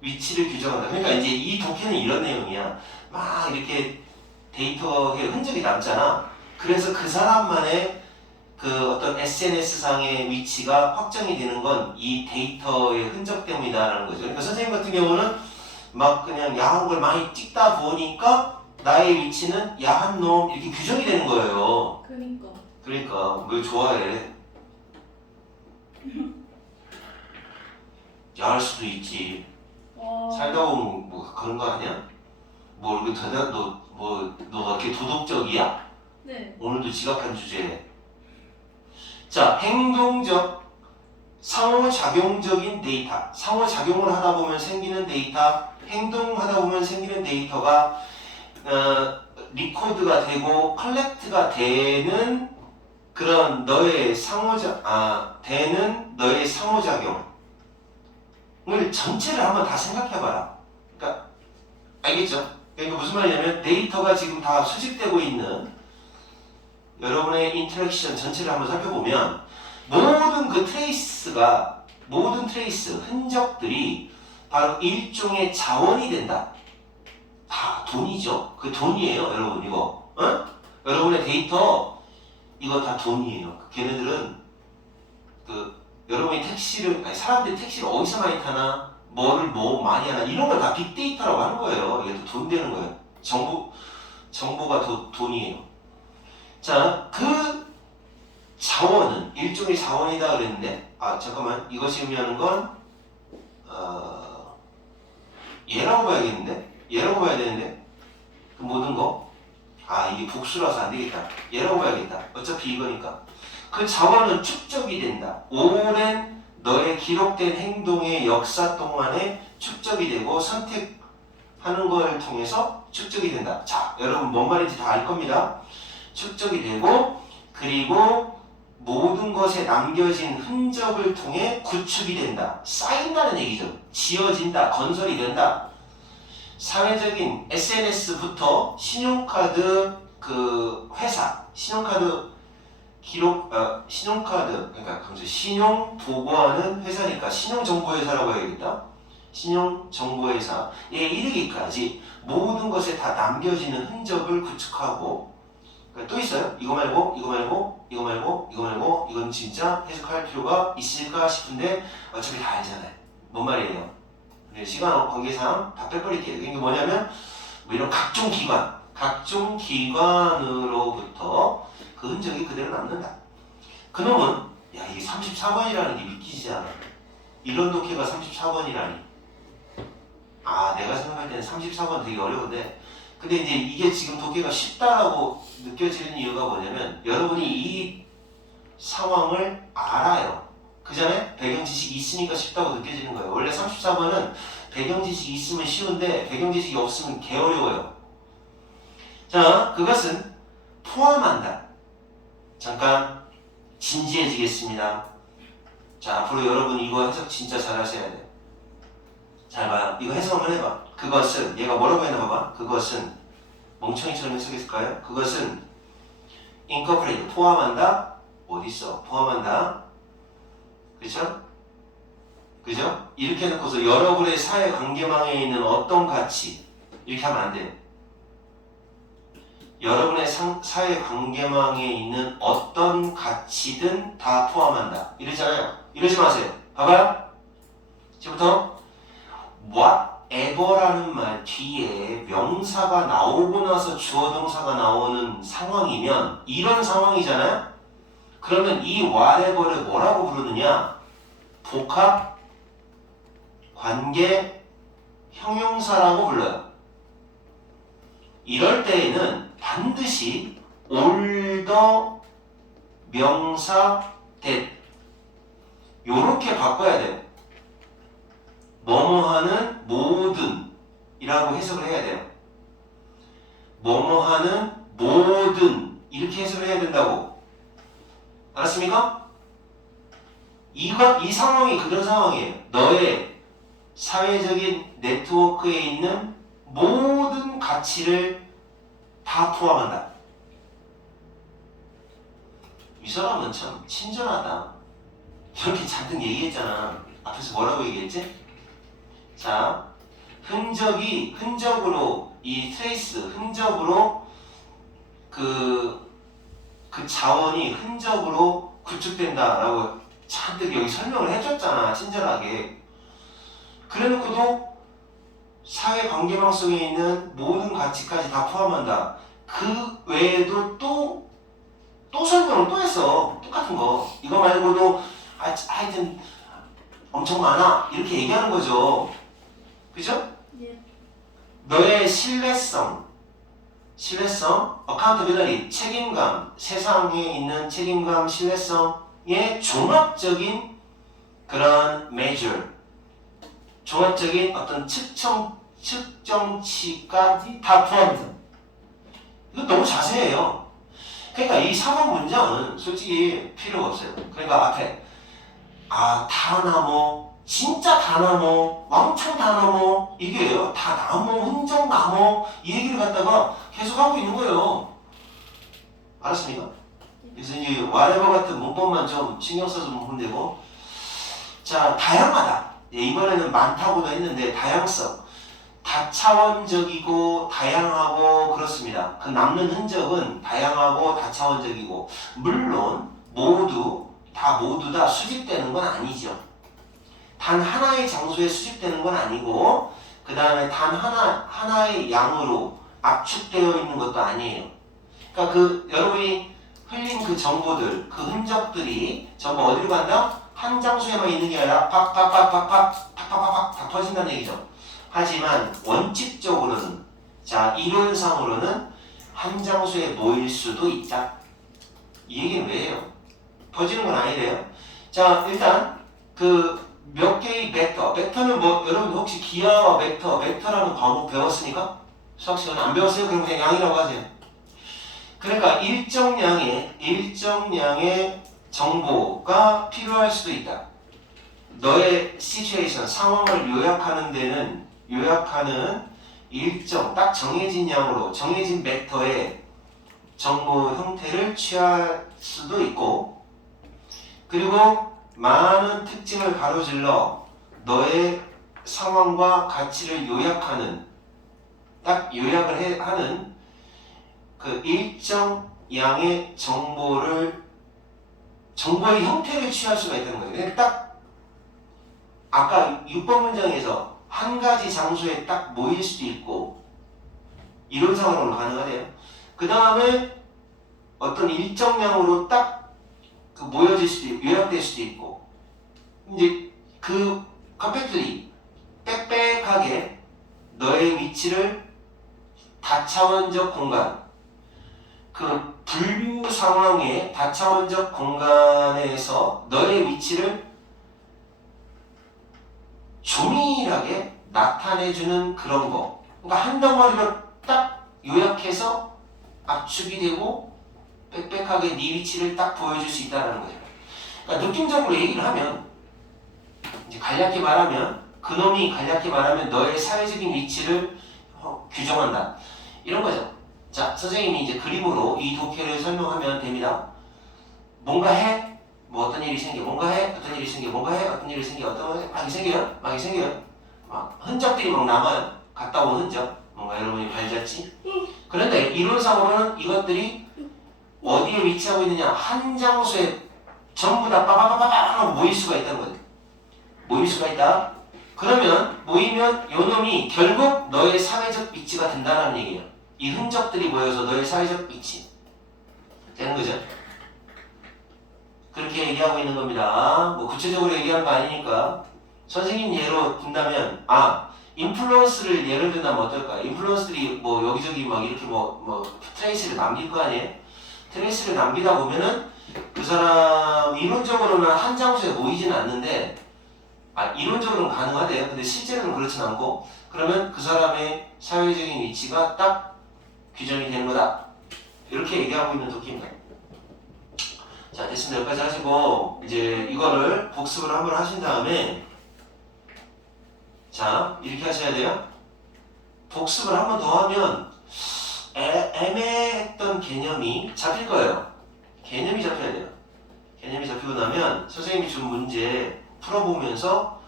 위치를 규정한다. 그러니까 이제 이 독해는 이런 내용이야. 막 이렇게 데이터의 흔적이 남잖아. 그래서 그 사람만의 그 어떤 SNS상의 위치가 확정이 되는 건 이 데이터의 흔적 때문이다라는 거죠. 그러니까 선생님 같은 경우는 막 그냥 야한 걸 많이 찍다 보니까 나의 위치는 야한 놈 이렇게 규정이 되는 거예요. 그러니까 왜 좋아해? 야할 수도 있지. 와. 살다 보면 뭐 그런 거 아니야? 뭐 이렇게 너가 이렇게 도덕적이야? 네. 오늘도 지각한 주제네. 자, 행동적, 상호작용적인 데이터. 상호작용을 하다 보면 생기는 데이터, 행동하다 보면 생기는 데이터가 리코드가 되고 컬렉트가 되는 그런 너의 상호작용을 전체를 한번 다 생각해봐라. 그러니까 알겠죠? 그러니까 무슨 말이냐면 데이터가 지금 다 수집되고 있는 여러분의 인터랙션 전체를 한번 살펴보면 모든 트레이스, 흔적들이 바로 일종의 자원이 된다. 다 돈이죠. 그 돈이에요, 여러분 이거. 어? 여러분의 데이터 이거 다 돈이에요. 걔네들은 여러분이 사람들이 택시를 어디서 많이 타나, 뭐 많이 하나 이런 걸 다 빅데이터라고 하는 거예요. 이게 또 돈 되는 거예요. 정보가 돈이에요. 자, 그 자원은 일종의 자원이다 그랬는데, 잠깐만, 이것이 의미하는 건 얘라고 봐야겠는데, 얘라고 봐야 되는데, 그 모든 거, 이게 복수라서 안 되겠다. 얘라고 봐야겠다. 어차피 이거니까. 그 자원은 축적이 된다. 오랜 너의 기록된 행동의 역사 동안에 축적이 되고 선택하는 걸 통해서 축적이 된다. 자, 여러분 뭔 말인지 다 알 겁니다. 축적이 되고 그리고 모든 것에 남겨진 흔적을 통해 구축이 된다. 쌓인다는 얘기죠. 지어진다. 건설이 된다. 사회적인 SNS부터 신용카드 회사, 신용카드 그러니까 신용 보고하는 회사니까 신용정보회사라고 해야겠다. 신용정보회사에 이르기까지 모든 것에 다 남겨지는 흔적을 구축하고, 그러니까 또 있어요. 이거 말고 이건 진짜 해석할 필요가 있을까 싶은데 어차피 다 알잖아요. 뭔 말이에요? 시간 관계상 다 빼버릴게요. 이게 뭐냐면 뭐 이런 각종 기관, 각종 기관으로부터 그 흔적이 그대로 남는다. 그놈은 야 이게 34번이라는 게 믿기지 않아. 이런 독해가 34번이라니. 아 내가 생각할 때는 34번 되게 어려운데 근데 이제 이게 지금 독해가 쉽다라고 느껴지는 이유가 뭐냐면 여러분이 이 상황을 알아요. 그 전에 배경 지식이 있으니까 쉽다고 느껴지는 거예요. 원래 34번은 배경 지식이 있으면 쉬운데 배경 지식이 없으면 개 어려워요. 자, 그것은 포함한다. 잠깐 진지해지겠습니다. 자, 앞으로 여러분 이거 해석 진짜 잘 하셔야 돼요. 잘 봐요. 이거 해석 한번 해봐. 그것은 얘가 뭐라고 했나 봐봐. 그것은 멍청이처럼 해석했을까요? 그것은 incorporate 포함한다. 어디 있어? 포함한다. 그렇죠? 그죠? 이렇게 해놓고서 여러분의 사회 관계망에 있는 어떤 가치 이렇게 하면 안 돼요. 여러분의 사회 관계망에 있는 어떤 가치든 다 포함한다. 이러잖아요. 이러지 마세요. 봐봐요. 지금부터 whatever라는 말 뒤에 명사가 나오고 나서 주어 동사가 나오는 상황이면 이런 상황이잖아요. 그러면 이 whatever를 뭐라고 부르느냐? 복합 관계 형용사라고 불러요. 이럴 때에는 반드시 older 명사 that 요렇게 바꿔야 돼요. 뭐뭐하는 모든 이라고 해석을 해야 돼요. 뭐뭐하는 모든 이렇게 해석을 해야 된다고. 알았습니까? 이 상황이 그런 상황이에요. 너의 사회적인 네트워크에 있는 모든 가치를 다 포함한다. 이 사람은 참 친절하다. 이렇게 잔뜩 얘기했잖아. 앞에서 뭐라고 얘기했지? 자, 흔적으로 이 트레이스, 흔적으로 그 자원이 흔적으로 구축된다라고 잔뜩 여기 설명을 해줬잖아. 친절하게. 그래놓고도 사회 관계망 속에 있는 모든 가치까지 다 포함한다. 그 외에도 또 설명을 또 했어. 똑같은 거. 이거 말고도 하여튼 엄청 많아. 이렇게 얘기하는 거죠. 그죠? 예. 너의 신뢰성, accountability, 책임감, 세상에 있는 책임감, 신뢰성의 종합적인 그런 measure, 종합적인 어떤 측정치까지 다 포함해서. 이거 너무 자세해요. 그러니까 이 상황 문장은 솔직히 필요가 없어요. 그러니까 앞에 다나무, 진짜 다나무, 왕창 다나무 이게요. 다나무, 흔적나무 이 얘기를 갖다가 계속 하고 있는 거예요. 알았습니까? 그래서 이제 whatever 같은 문법만 좀 신경 써서 보면 되고. 자, 다양하다. 이번에는 많다고도 했는데 다양성. 다차원적이고 다양하고 그렇습니다. 그 남는 흔적은 다양하고 다차원적이고 물론 모두 다 수집되는 건 아니죠. 단 하나의 장소에 수집되는 건 아니고 그 다음에 단 하나의 양으로 압축되어 있는 것도 아니에요. 그러니까 여러분이 흘린 그 정보들, 그 흔적들이 전부 어디로 간다? 한 장소에만 있는 게 아니라 팍팍팍팍팍 다 퍼진다는 얘기죠. 하지만 원칙적으로는, 자, 이론상으로는 한 장소에 모일 수도 있다. 이 얘기는 왜예요? 퍼지는 건 아니래요. 자, 일단 몇 개의 벡터는 뭐 여러분 혹시 기하와 벡터라는 과목 배웠으니까? 수학 시간에 안 배웠어요? 그럼 그냥 양이라고 하세요. 그러니까 일정 양의 정보가 필요할 수도 있다. 너의 시츄에이션, 상황을 요약하는 일정, 딱 정해진 양으로, 정해진 벡터의 정보 형태를 취할 수도 있고, 그리고 많은 특징을 가로질러 너의 상황과 가치를 요약하는, 딱 요약을 하는 그 일정 양의 정보의 형태를 취할 수가 있다는 거예요. 그러니까 딱 아까 6번 문장에서 한 가지 장소에 딱 모일 수도 있고 이론상으로는 가능하대요. 그 다음에 어떤 일정량으로 딱 그 모여질 수도 있고 요약될 수도 있고 이제 그 컴팩트리 빽빽하게 너의 위치를 다차원적 공간 그 분류 상황의 다차원적 공간에서 너의 위치를 조밀하게 나타내주는 그런 거. 그러니까 한 덩어리로 딱 요약해서 압축이 되고 빽빽하게 네 위치를 딱 보여줄 수 있다는 거죠. 그러니까 느낌적으로 얘기를 하면 이제 간략히 말하면 그놈이 간략히 말하면 너의 사회적인 위치를 규정한다. 이런 거죠. 자, 선생님이 이제 그림으로 이 독해를 설명하면 됩니다. 뭔가 해, 뭐 어떤 일이 생겨, 뭔가 해, 어떤 일이 생겨, 뭔가 해, 어떤 일이 생겨, 어떤 막이 생겨요, 막이 생겨요. 막 흔적들이 막 남아요. 갔다 온 흔적, 뭔가 여러분이 발잤지. 그런데 이론상으로는 이것들이 어디에 위치하고 있느냐, 한 장소에 전부 다 빠바바바바바바 모일 수가 있다는 거죠. 모일 수가 있다. 그러면 모이면 요놈이 결국 너의 사회적 위치가 된다는 얘기예요. 이 흔적들이 모여서 너의 사회적 위치 되는 거죠. 그렇게 얘기하고 있는 겁니다. 뭐 구체적으로 얘기하는 거 아니니까 선생님 예로 든다면 인플루언스를 예를 든다면 어떨까? 인플루언스들이 뭐 여기저기 막 이렇게 뭐 트레이스를 남길 거 아니에요? 트레이스를 남기다 보면은 그 사람 이론적으로는 한 장소에 모이지는 않는데 이론적으로는 가능하대요. 근데 실제로는 그렇진 않고 그러면 그 사람의 사회적인 위치가 딱 규정이 되는 거다. 이렇게 얘기하고 있는 도끼입니다. 자, 됐습니다. 여기까지 하시고 이제 이거를 복습을 한번 하신 다음에 자, 이렇게 하셔야 돼요. 복습을 한 번 더 하면 애매했던 개념이 잡힐 거예요. 개념이 잡혀야 돼요. 개념이 잡히고 나면 선생님이 준 문제 풀어보면서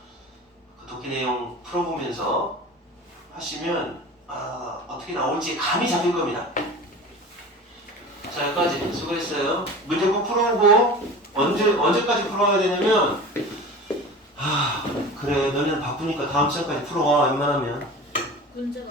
그 독해 내용 풀어보면서 하시면 어떻게 나올지 감이 잡힐 겁니다. 자, 여기까지 수고했어요. 문제 꼭 풀어오고 언제까지 풀어야 되냐면 그래 너네는 바쁘니까 다음 시간까지 풀어와 웬만하면. 문제가